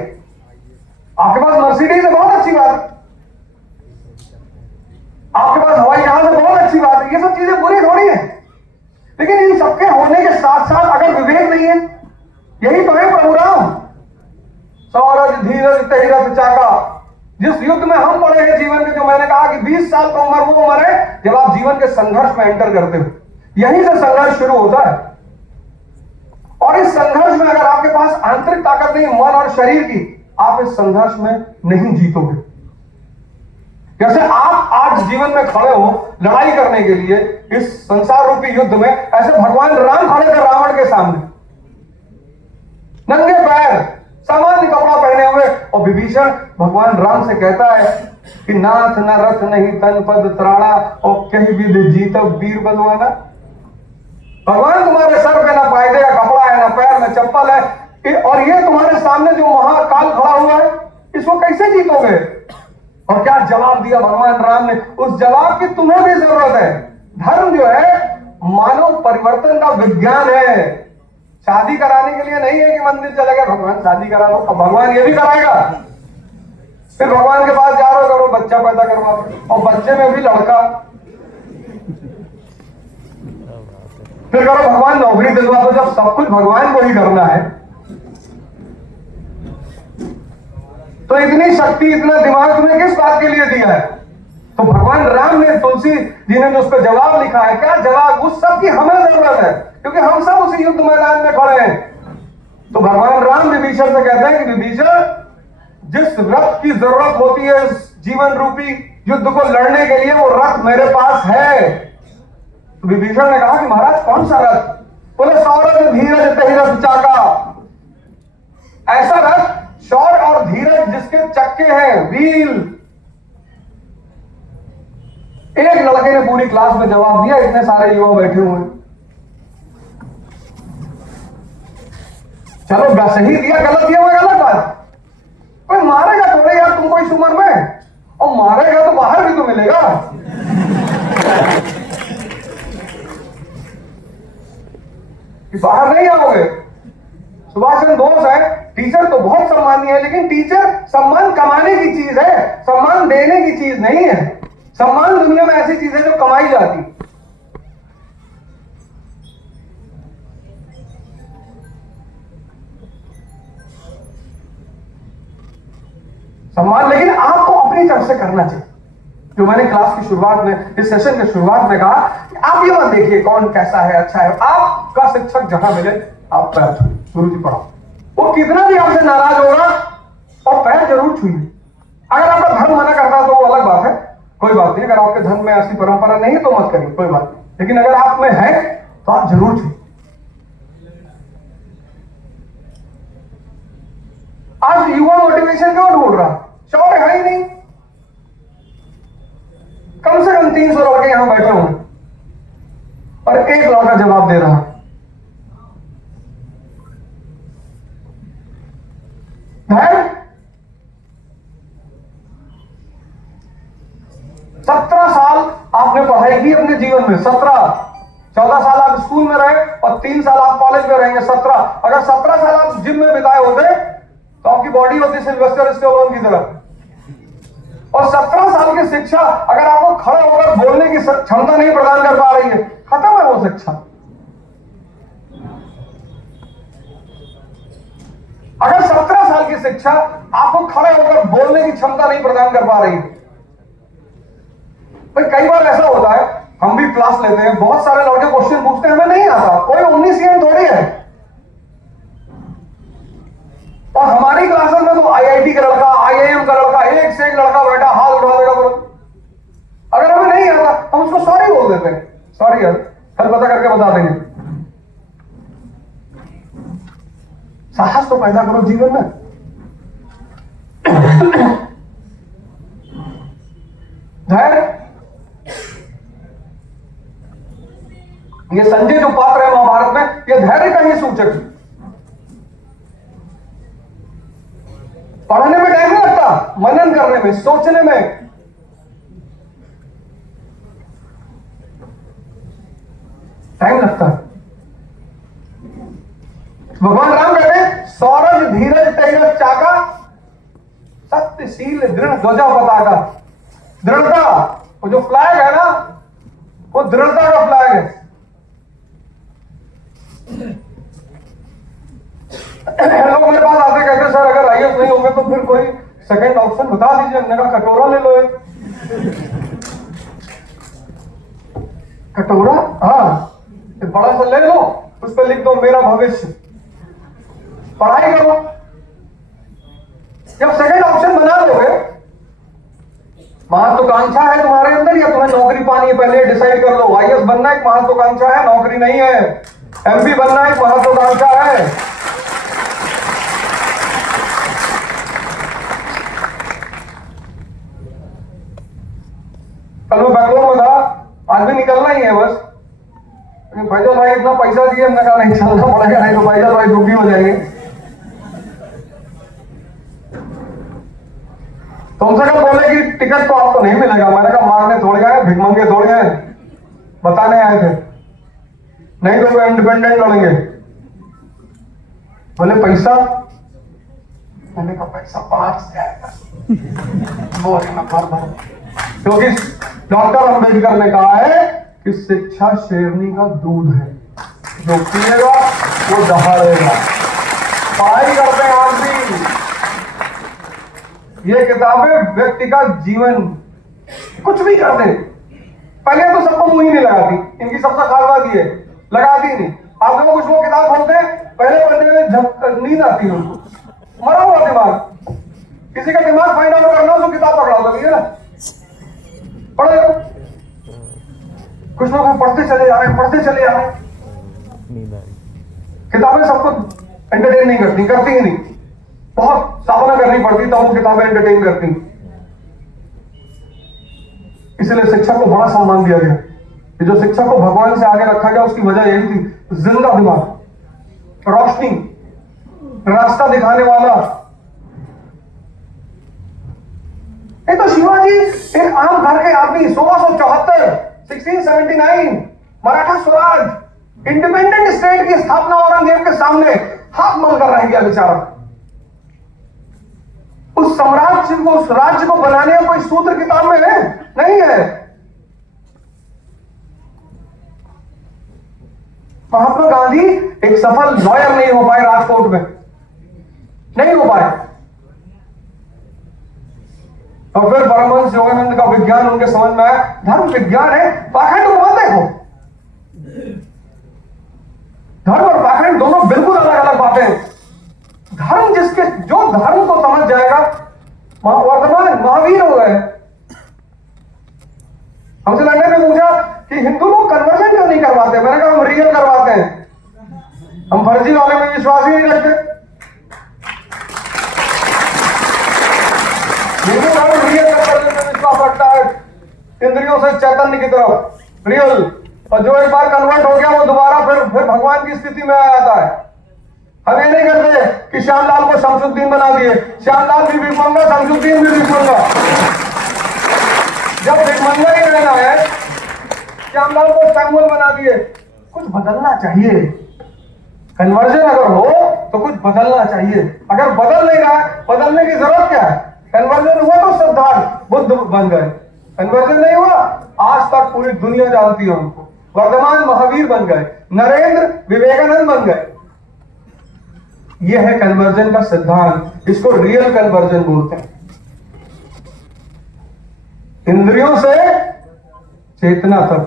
आपके पास मर्सिडीज है, बहुत अच्छी बात है। आपके पास हवाई जहाज है, बहुत अच्छी बात है। ये सब चीजें बुरी थोड़ी है, लेकिन इन सबके होने के साथ साथ अगर विवेक नहीं है, यही तो है प्रभु राम। सौरज धीरज तहिरथ चाका। जिस युद्ध में हम पड़े हैं जीवन के, जो मैंने कहा कि 20 साल का उम्र वो उम्र है जब आप जीवन के संघर्ष में एंटर करते हो। यहीं से संघर्ष शुरू होता है। और इस संघर्ष में अगर आपके पास आंतरिक ताकत नहीं, मन और शरीर की, आप इस संघर्ष में नहीं जीतोगे। जैसे आप आज जीवन में खड़े हो लड़ाई करने के लिए इस संसार रूपी युद्ध में, ऐसे भगवान राम खड़े थे रावण के सामने, नंगे पैर, सामान्य कपड़ा पहने हुए। और विभीषण भगवान राम से कहता है कि नाथ न रथ नहीं तन पद त्राणा, और कहीं भी जीतब वीर बलवाना। भगवान तुम्हारे सर पे ना पायदे का कपड़ा है, ना पैर में चप्पल है, और ये तुम्हारे सामने जो महाकाल खड़ा हुआ है, इसको कैसे जीतोगे? और क्या जवाब दिया भगवान राम ने? उस जवाब की तुम्हें भी जरूरत है। धर्म जो है मानव परिवर्तन का विज्ञान है। शादी कराने के लिए नहीं है कि मंदिर चले गए भगवान शादी करा लो, और भगवान ये भी कराएगा। फिर भगवान के पास जा रहे करो, बच्चा पैदा करवा, और बच्चे में भी लड़का। फिर करो भगवान नौकरी दिलवा दो। जब सब कुछ भगवान को ही करना है, तो इतनी शक्ति, इतना दिमाग तुम्हें किस बात के लिए दिया है? तो भगवान राम ने, तुलसी जी ने जो उस पर जवाब लिखा है, क्या जवाब? उस सब की हमें जरूरत है, क्योंकि हम सब उसी युद्ध मैदान में खड़े हैं। तो भगवान राम विभीषण से कहते हैं कि विभीषण, जिस रथ की जरूरत होती है इस जीवन रूपी युद्ध को लड़ने के लिए, वो रथ मेरे पास है। तो विभीषण ने कहा कि महाराज कौन सा रथ? बोले सौरज धीरज तहिरथ चाका। ऐसा रथ, शौर्य और धीरज जिसके चक्के हैं, व्हील। एक लड़के ने पूरी क्लास में जवाब दिया, इतने सारे युवा बैठे हुए हैं। चलो सही दिया, गलत दिया, वो गलत बात। कोई मारेगा थोड़े यार तुमको इस उम्र में, और मारेगा तो बाहर भी तो मिलेगा। बाहर नहीं आओगे। सुभाष चंद्र बोस है, टीचर तो बहुत सम्मानीय है, लेकिन टीचर सम्मान कमाने की चीज है, सम्मान देने की चीज नहीं है। सम्मान दुनिया में ऐसी चीज है जो कमाई जाती। सम्मान लेकिन आपको अपनी तरफ से करना चाहिए। जो मैंने क्लास की शुरुआत में, इस सेशन के शुरुआत में कहा, आप ये मत देखिए कौन कैसा है, अच्छा है, आपका शिक्षक जहां मिले आप पैर छूइए, गुरु जी पढ़ाओ। वो कितना भी आपसे नाराज होगा और पैर जरूर छूइए। अगर आपका धर्म मना करता है तो वो अलग बात है, कोई बात नहीं। अगर आपके धर्म में ऐसी परंपरा नहीं है तो मत करिए, कोई बात नहीं। लेकिन अगर आप में है तो आप जरूर छूइए। आज युवा मोटिवेशन क्यों ढूंढ रहा? शौक है ही नहीं। कम से कम 300 लड़के यहां बैठे होंगे और एक लड़का जवाब दे रहा है। धैर्य। 17 साल आपने पढ़ाई की अपने जीवन में, 14 साल आप स्कूल में रहे और 3 साल आप कॉलेज में रहेंगे, 17। अगर 17 साल आप जिम में बिताए होते तो आपकी बॉडी होती सिल्वेस्टर स्टैलोन की तरह। और 17 साल की शिक्षा अगर आपको खड़े होकर बोलने की क्षमता नहीं प्रदान कर पा रही है, खत्म है वो शिक्षा। अगर 17 साल की शिक्षा आपको खड़े होकर बोलने की क्षमता नहीं प्रदान कर पा रही है, भाई कई बार ऐसा होता है, हम भी क्लास लेते हैं, बहुत सारे लड़के क्वेश्चन पूछते हैं, हमें नहीं आता, कोई ओमनीसिएंट थोड़ी है। और हमारी क्लासेस में तो आईआईटी का लड़का, आईआईएम का लड़का, एक से एक लड़का बैठा हाथ उठा देगा बोलो। अगर हमें नहीं आता हम उसको सॉरी बोल देते हैं, सॉरी यार, कल पता करके बता देंगे। साहस तो पैदा करो जीवन में। धैर्य। ये संजय जो पात्र है महाभारत में, ये धैर्य का ही सूचक है। पढ़ने में टाइम नहीं लगता, मनन करने में, सोचने में टाइम लगता है। भगवान राम कहते हैं, सौरज धीरज तैरज चाका, सत्यशील दृढ़ ध्वजा पताका। दृढ़ता, वो जो फ्लैग है ना, वो दृढ़ता का फ्लैग है। लोग मेरे पास आते कहते सर अगर आईएएस नहीं होंगे तो फिर कोई सेकंड ऑप्शन बता दीजिए। मैंने कहा कटोरा ले लो एक। कटोरा, हाँ, एक बड़ा सा ले लो, उस पर लिख दो मेरा भविष्य, पढ़ाई करो। जब सेकंड ऑप्शन बना लोगे, महत्वाकांक्षा है तुम्हारे अंदर या तुम्हें नौकरी पानी है, पहले डिसाइड कर लो। आईएएस बनना एक महत्वाकांक्षा है, नौकरी नहीं है। एमपी बनना एक महत्वाकांक्षा है। कल मैं बैंगलोर में था, आज भी निकलना ही है बस। फैजल भाई इतना पैसा दिए, हमने कहा नहीं चलना पड़ेगा, नहीं तो फैजल भाई दुखी हो जाएंगे। तुमसे कब बोले कि टिकट तो आपको नहीं मिलेगा? मैंने कहा मारने थोड़े आए, भिखमंगे थोड़े आए, बताने आए थे, नहीं तो वो इंडिपेंडेंट लड़ेंगे। बोले पैसा, मैंने कहा पैसा 5 से आएगा, क्योंकि डॉक्टर अंबेडकर ने कहा है कि शिक्षा शेरनी का दूध है, जो पिएगा वो दहाड़ेगा। पढ़ाई करते हैं आज भी। ये किताबें व्यक्ति का जीवन कुछ भी कर दे। पहले तो सबको मुंह ही नहीं लगाती, इनकी सबसे खास बात ये लगाती नहीं। आप लोग कुछ वो किताब पढ़ते हैं, पहले पढ़ने में नींद आती है उनको, मरा हुआ दिमाग। किसी का दिमाग फाइंड आउट करना तो किताब पकड़ा लगी है ना, पढ़े। कुछ लोग पढ़ते चले जा रहे हैं, पढ़ते चले जा रहे हैं। किताबें सबको एंटरटेन नहीं करती, करती ही नहीं। बहुत साधना करनी पड़ती तो वो किताबें एंटरटेन करती। इसलिए शिक्षा को बड़ा सम्मान दिया गया। कि जो शिक्षा को भगवान से आगे रखा गया उसकी वजह यही थी, जिंदा दिमाग, रोशनी, रास्ता दिखाने वाला। ये तो शिवाजी एक आम घर के आदमी, 1674 1679 मराठा स्वराज इंडिपेंडेंट स्टेट की स्थापना औरंगजेब के सामने हाथ मांगकर रह गया बेचारा। उस साम्राज्य को, उस राज्य को बनाने का कोई सूत्र किताब में है? नहीं है। महात्मा गांधी एक सफल लॉयर नहीं हो पाए, राजकोट में नहीं हो पाए। और फिर परमहंस योगानंद का विज्ञान उनके समझ में आया, धर्म विज्ञान है, पाखंड को मत देखो। धर्म और पाखंड दोनों बिल्कुल अलग अलग बातें हैं। धर्म जो धर्म को समझ जाएगा, वर्तमान महावीर हो गए। हमसे लड़ने में पूछा कि हिंदू लोग कन्वर्जन क्यों नहीं करवाते, मैंने कहा हम रियल करवाते हैं, हम फर्जी वाले में विश्वास ही नहीं रखते। हिंदू लोग रियल कन्वर्जन में विश्वास रखता है, इंद्रियों से चैतन्य की तरफ रियल, और जो एक बार कन्वर्ट हो गया वो दोबारा फिर भगवान की स्थिति में आ जाता है। हम ये नहीं करते कि श्यामलाल को शमसुद्दीन बना दिए, श्यामलाल भी भिखमंगा, शमसुद्दीन भी भिखमंगा। जब भिखमंगा ही रहना है, श्यामलाल को संगमुल बना दिए। कुछ बदलना चाहिए। कन्वर्जन अगर हो तो कुछ बदलना चाहिए। अगर बदल नहीं रहा है, बदलने की जरूरत क्या है? कन्वर्जन हुआ तो सिद्धार्थ बुद्ध बन गए, कन्वर्जन नहीं हुआ, आज तक पूरी दुनिया जानती है उनको, वर्तमान महावीर बन गए, नरेंद्र विवेकानंद बन गए। यह है कन्वर्जन का सिद्धांत, इसको रियल कन्वर्जन बोलते हैं। इंद्रियों से चेतना तक।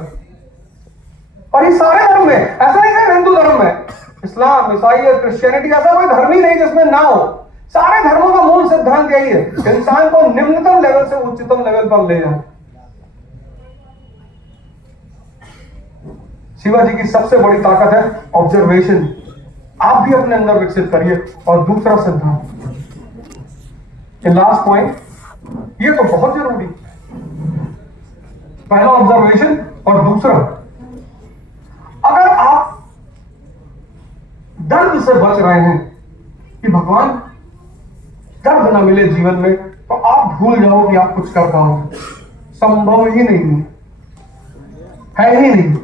और ये सारे धर्म में, ऐसा नहीं सिर्फ हिंदू धर्म में, इस्लाम, ईसाईयत, क्रिश्चियनिटी, ऐसा कोई धर्म ही नहीं जिसमें ना हो। सारे धर्मों का मूल सिद्धांत यही है, इंसान को निम्नतम लेवल से उच्चतम लेवल पर ले जाए। शिवाजी की सबसे बड़ी ताकत है ऑब्जर्वेशन। आप भी अपने अंदर विकसित करिए। और दूसरा सिद्धांत, लास्ट पॉइंट, ये तो बहुत जरूरी। पहला ऑब्जर्वेशन और दूसरा, अगर आप दर्द से बच रहे हैं कि भगवान दर्द ना मिले जीवन में, तो आप भूल जाओ कि आप कुछ कर पाओगे। संभव ही नहीं है ही नहीं।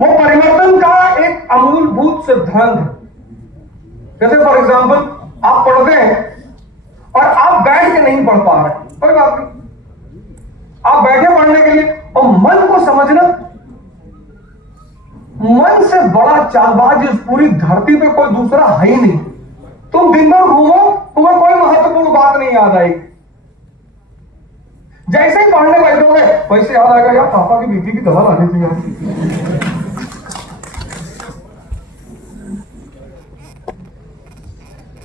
वो परिवर्तन का एक अमूलभूत सिद्धांत है। जैसे फॉर एग्जाम्पल, आप पढ़ते हैं और आप बैठ के नहीं पढ़ पा रहे, कोई बात नहीं, आप बैठे पढ़ने के लिए, और मन को समझना, मन से बड़ा चालबाज इस पूरी धरती पे कोई दूसरा है ही नहीं। तुम दिन भर घूमो, तुम्हें कोई महत्वपूर्ण बात नहीं याद आएगी। जैसे ही पढ़ने बैठोगे वैसे याद आएगा, यार पापा की बीपी की दवा लानी थी यार।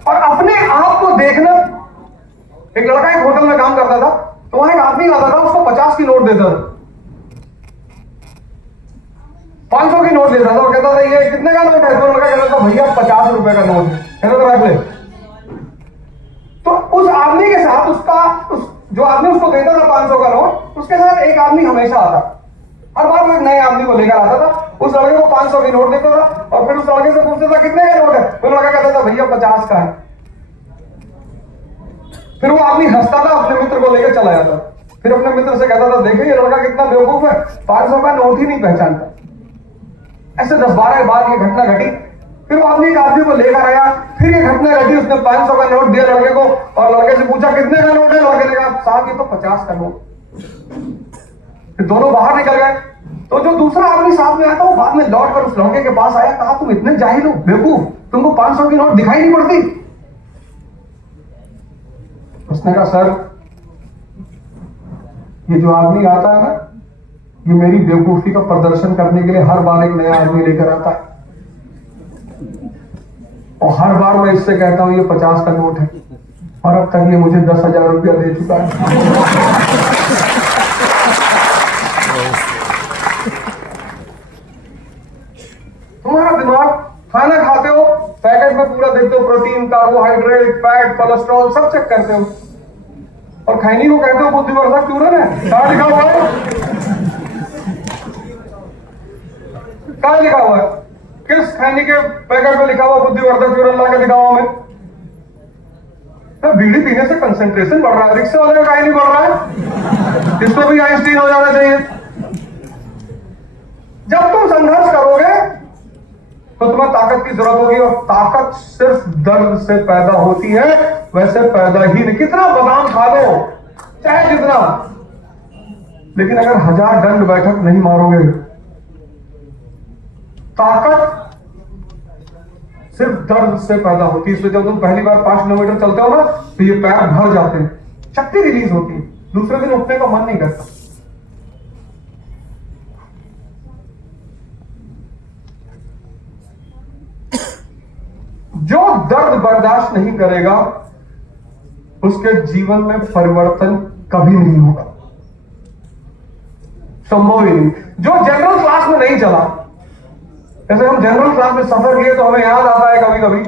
और अपने आप को देखना। एक लड़का एक होटल में काम करता था, तो वहां एक आदमी आता था, उसको 50 की नोट देता था, 500 की नोट देता था, और कहता था ये कितने का नोट है? तो लड़का कहता था भैया 50 रुपए का नोट है, कहता था रख ले। तो उस आदमी के साथ जो आदमी उसको देता था 500 का नोट, उसके साथ एक आदमी हमेशा आता, हर बार वो एक नए आदमी को लेकर आता था, उस लड़के को 500 की नोट देता था, और फिर उस लड़के से पूछता था कितने का नोट है? तो लड़का कहता था भैया 50 का है। फिर वो आदमी हंसता था, अपने मित्र को लेकर चला जाता, फिर अपने मित्र से कहता था देखिए ये लड़का कितना बेवकूफ है, 500 का नोट ही नहीं पहचानता। ऐसे 10-12 बार ये घटना घटी। फिर वो आदमी एक आदमी को लेकर आया, फिर ये घटना घटी, उसने 500 का नोट दिया लड़के को, और लड़के से पूछा कितने का नोट है? लड़के ने कहा साहब ये तो 50 का नोट। फिर दोनों बाहर निकल गए। तो जो दूसरा आदमी साथ में आया था, वो बाद में लौट कर उस लड़के के पास आया, कहा तुम इतने जाहिल हो, बेवकूफ, तुमको 500 की नोट दिखाई नहीं पड़ती? उसने कहा सर ये जो आदमी आता है ना, ये मेरी बेवकूफी का प्रदर्शन करने के लिए हर बार एक नया आदमी लेकर आता है, और हर बार मैं इससे कहता हूं ये 50 का नोट है, और अब तक ये मुझे 10,000 रुपया दे चुका है। तुम्हारा दिमाग, खाना खाते हो, पैकेट में पूरा देखते हो, प्रोटीन, कार्बोहाइड्रेट, फैट, कोलेस्ट्रॉल सब चेक करते हो, और खैनी को कहते हो बुद्धिवर्धक चूरन है। कहां लिखा हुआ है? कहां लिखा हुआ है? किस खैनी के पैकेट में लिखा हुआ बुद्धिवर्धक चूरन? ला के दिखाओ हमें। तो बीड़ी पीने से कंसंट्रेशन बढ़ रहा है, रिक्शे वाले का काहे नहीं बढ़ रहा है? इसको भी आइंस्टीन हो जाना चाहिए। जब तुम संघर्ष करोगे तो तुम्हें ताकत की जरूरत होगी, और ताकत सिर्फ दर्द से पैदा होती है, वैसे पैदा ही नहीं। कितना बादाम खा लो, चाहे जितना, लेकिन अगर 1000 दंड बैठक नहीं मारोगे, ताकत सिर्फ दर्द से पैदा होती है। इसलिए जब तुम पहली बार 5 किलोमीटर चलते हो ना तो ये पैर भर जाते हैं, शक्ति रिलीज होती है, दूसरे दिन उठने का मन नहीं करता। जो दर्द बर्दाश्त नहीं करेगा उसके जीवन में परिवर्तन कभी नहीं होगा, संभव ही नहीं। जो जनरल क्लास में नहीं चला, जैसे हम जनरल क्लास में सफर किए तो हमें याद आता है कभी कभी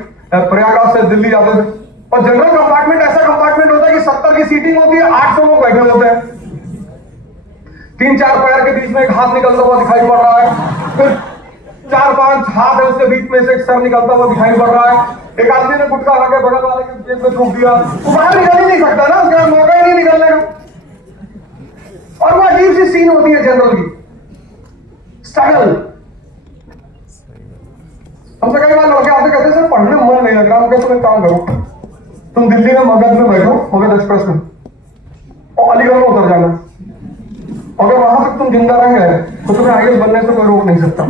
प्रयागराज से दिल्ली जाते थे, और जनरल कंपार्टमेंट ऐसा कंपार्टमेंट होता है कि 70 की सीटिंग होती है, 800 लोग बैठे होते हैं, 3-4 पैर के बीच में एक हाथ निकलता हुआ दिखाई पड़ रहा है, फिर 4-5 हाथ है उसके बीच में से एक सर निकलता हुआ दिखाई पड़ रहा है। एक आदमी ने गुटखा खा के बगल वाले के जेब में थूक दिया, वो बाहर निकल ही नहीं सकता ना, उसका मौका ही नहीं निकलने का। और वो अजीब सी सीन होती है जनरल की, स्ट्रगल। हमसे कई बार लड़के आते कहते सर पढ़ने में मन नहीं लग रहा। हम कहते तुम एक काम करो, तुम दिल्ली में मगध में बैठो, मगध एक्सप्रेस में, और अलीगढ़ में उतर जाना। अगर वहां तक तुम जिंदा रह गए तो तुम्हें आईएएस बनने से कोई रोक नहीं सकता।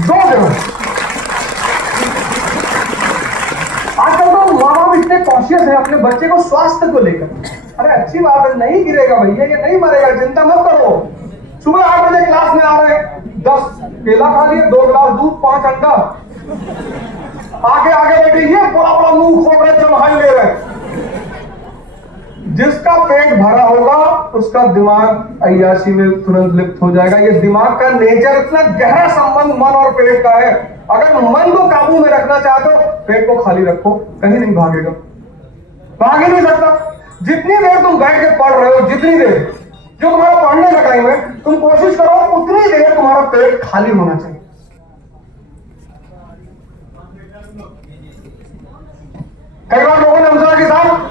2 जगह। आजकल तो माँ बाप इतने कॉशियस है अपने बच्चे को स्वास्थ्य को लेकर। अरे अच्छी बात है, नहीं गिरेगा भैया, ये नहीं मरेगा, चिंता मत करो। सुबह 8 बजे क्लास में आ रहे, 10 केला खा लिए, 2 गिलास दूध, 5 अंडा, आगे आगे बैठे, ये बड़ा बड़ा मुंह खोल रहे, चमहाई ले रहे। जिसका पेट भरा होगा उसका दिमाग अय्याशी में तुरंत लिप्त हो जाएगा। ये दिमाग का नेचर, इतना गहरा संबंध मन और पेट का है। अगर मन को काबू में रखना चाहते हो, पेट को खाली रखो, कहीं नहीं भागेगा, भाग ही नहीं सकता। जितनी देर तुम बैठ के पढ़ रहे हो, जितनी देर जो तुम्हारा पढ़ने का टाइम है, तुम कोशिश करो उतनी देर तुम्हारा पेट खाली होना चाहिए। कई बार लोगों ने हमसे कि साहब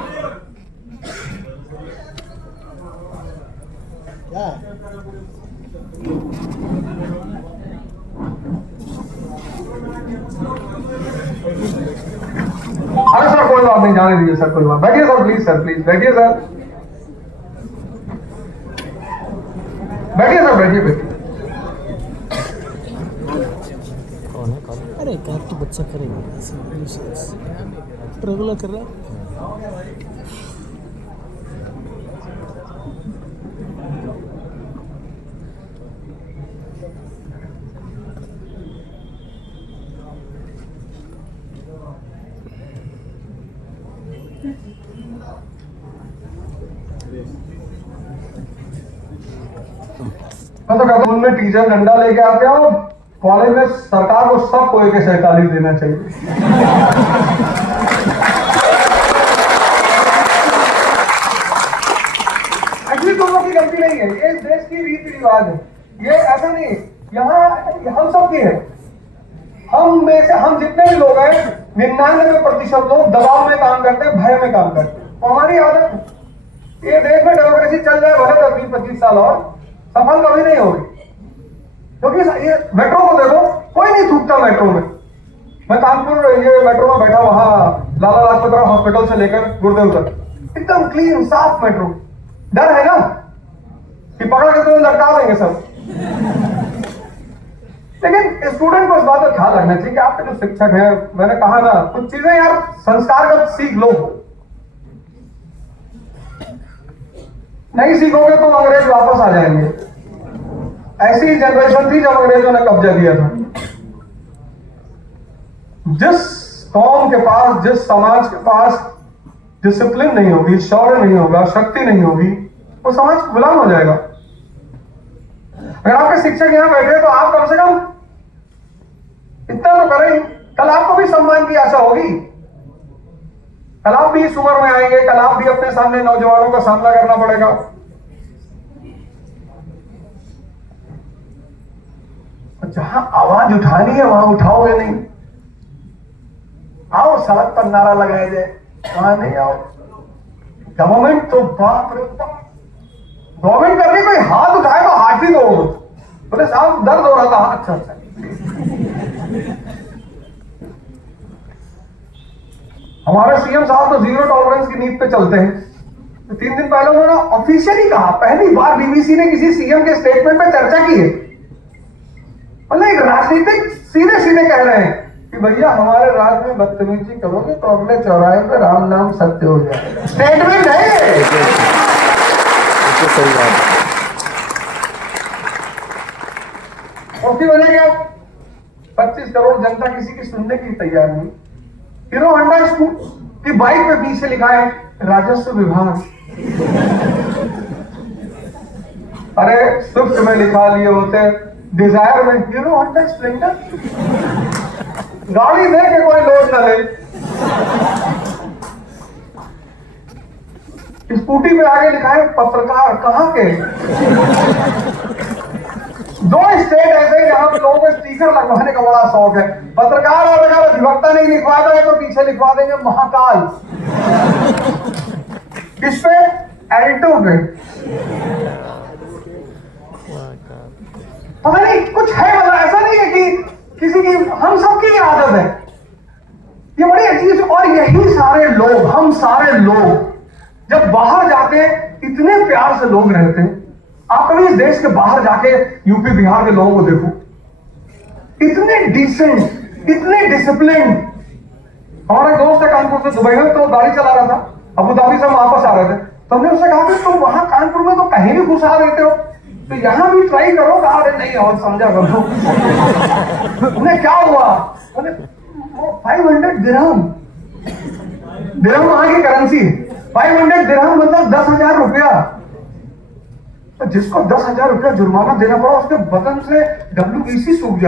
अरे सर कोई बात नहीं, जाने दीजिए सर, कोई बात, बैठिए सर, प्लीज सर, प्लीज बैठिए सर, बैठिए सर, बैठिए बैठिए। अरे एक तो बच्चा करेगा रेगुलर कर रहा है। मैं तो कहता हूं उनमें टीचर डंडा लेके आते हो, कॉलेज में सरकार को सबको एक 47 देना चाहिए। एक्चुअली तुम लोग की गलती नहीं है, ये देश की रीति रिवाज है, ये ऐसा नहीं है, यहाँ हम सब की है। हम में से हम जितने भी लोग हैं 99% लोग दबाव में काम करते हैं, भय में काम करते हैं, तो हमारी आदत है। ये देश में डेमोक्रेसी चल जाए भले 10-20-25 साल और, सफल कभी नहीं होगी। क्योंकि ये मेट्रो को देखो, कोई नहीं थूकता मेट्रो में। मैं कानपुर ये मेट्रो में बैठा, वहां लाला लाजपत राय हॉस्पिटल से लेकर गुरुदेव तक, एकदम क्लीन साफ मेट्रो। डर है ना कि पकड़ के तुरंत लटका देंगे सब। लेकिन स्टूडेंट को इस बात का ख्याल रखना चाहिए कि आपके जो शिक्षक हैं, मैंने कहा ना, कुछ चीजें यार संस्कारगत सीख लो। नहीं सीखोगे तो अंग्रेज वापस आ जाएंगे। ऐसी जनरेशन थी जब अंग्रेजों ने कब्जा किया था। जिस कौम के पास, जिस समाज के पास डिसिप्लिन नहीं होगी, शौर्य नहीं होगा, शक्ति नहीं होगी, वो समाज गुलाम हो जाएगा। अगर आपके शिक्षक यहां बैठे तो आप कम से कम इतना तो करें, कल आपको भी सम्मान की आशा होगी, कल आप भी इस उम्र में आएंगे, कल आप भी अपने सामने नौजवानों का सामना करना पड़ेगा। जहां आवाज उठानी है वहां उठाओगे नहीं। आओ सड़क पर नारा लगाया जाए, वहां नहीं आओ। गवर्नमेंट तो बाप रे बाप, गवर्नमेंट करके कोई हाथ उठाए तो हाथ ही दो। बोले साहब दर्द हो रहा था, अच्छा अच्छा। हमारे सीएम साहब तो 0 टॉलरेंस की नीति पे चलते हैं। तो 3 दिन पहले उन्होंने ऑफिशियली कहा, पहली बार बीबीसी ने किसी सीएम के स्टेटमेंट पे चर्चा की है। मतलब एक राजनीतिक सीधे सीधे रहे हैं कि भैया हमारे राज्य में बदतमीजी करोगे तो अगले चौराहे पे राम नाम सत्य हो जाए। स्टेटमेंट है ये। सही बात है। उसकी वजह क्या? 25 करोड़ जनता किसी की सुनने की तैयार नहीं। हीरो होंडा की बाइक पे पीछे लिखा है राजस्व विभाग। अरे स्विफ्ट में लिखा लिए होते, डिजायर में हीरो होंडा स्प्लेंडर। गाड़ी दे के कोई लोड न ले। स्कूटी पे आगे लिखा है पत्रकार। कहां के? 2 स्टेट ऐसे जहां पे लोगों को स्टिकर लगवाने का बड़ा शौक है। पत्रकार और अगर अधिवक्ता नहीं लिखवाता है तो पीछे लिखवा देंगे महाकाल। किस पे? एल्टो पे। पता नहीं कुछ है, मतलब ऐसा नहीं है कि किसी की, हम सबकी आदत है ये बड़ी अजीब। और यही सारे लोग, हम सारे लोग जब बाहर जाके इतने प्यार से लोग रहते हैं। आप कभी इस देश के बाहर जाके यूपी बिहार के लोगों को देखो, इतने डिसेंट, इतने डिसिप्लिन। हमारा दोस्त है कानपुर से दुबई में, तो गाड़ी चला रहा था, अबू धाबी से हम वापस आ रहे थे, तो हमने उससे कहा कि तुम वहां कानपुर में तो कहीं भी घुसा देते हो, तो यहां भी ट्राई करो। कहा अरे नहीं और समझा करो। उन्हें क्या हुआ? 500 दिरहम। दिरहम वहां की करेंसी। 500 दिरहम मतलब 10,000 रुपया। तो जिसको 10,000 रुपया जुर्माना देना पड़ा उसके बदन से WBC सूख जाए।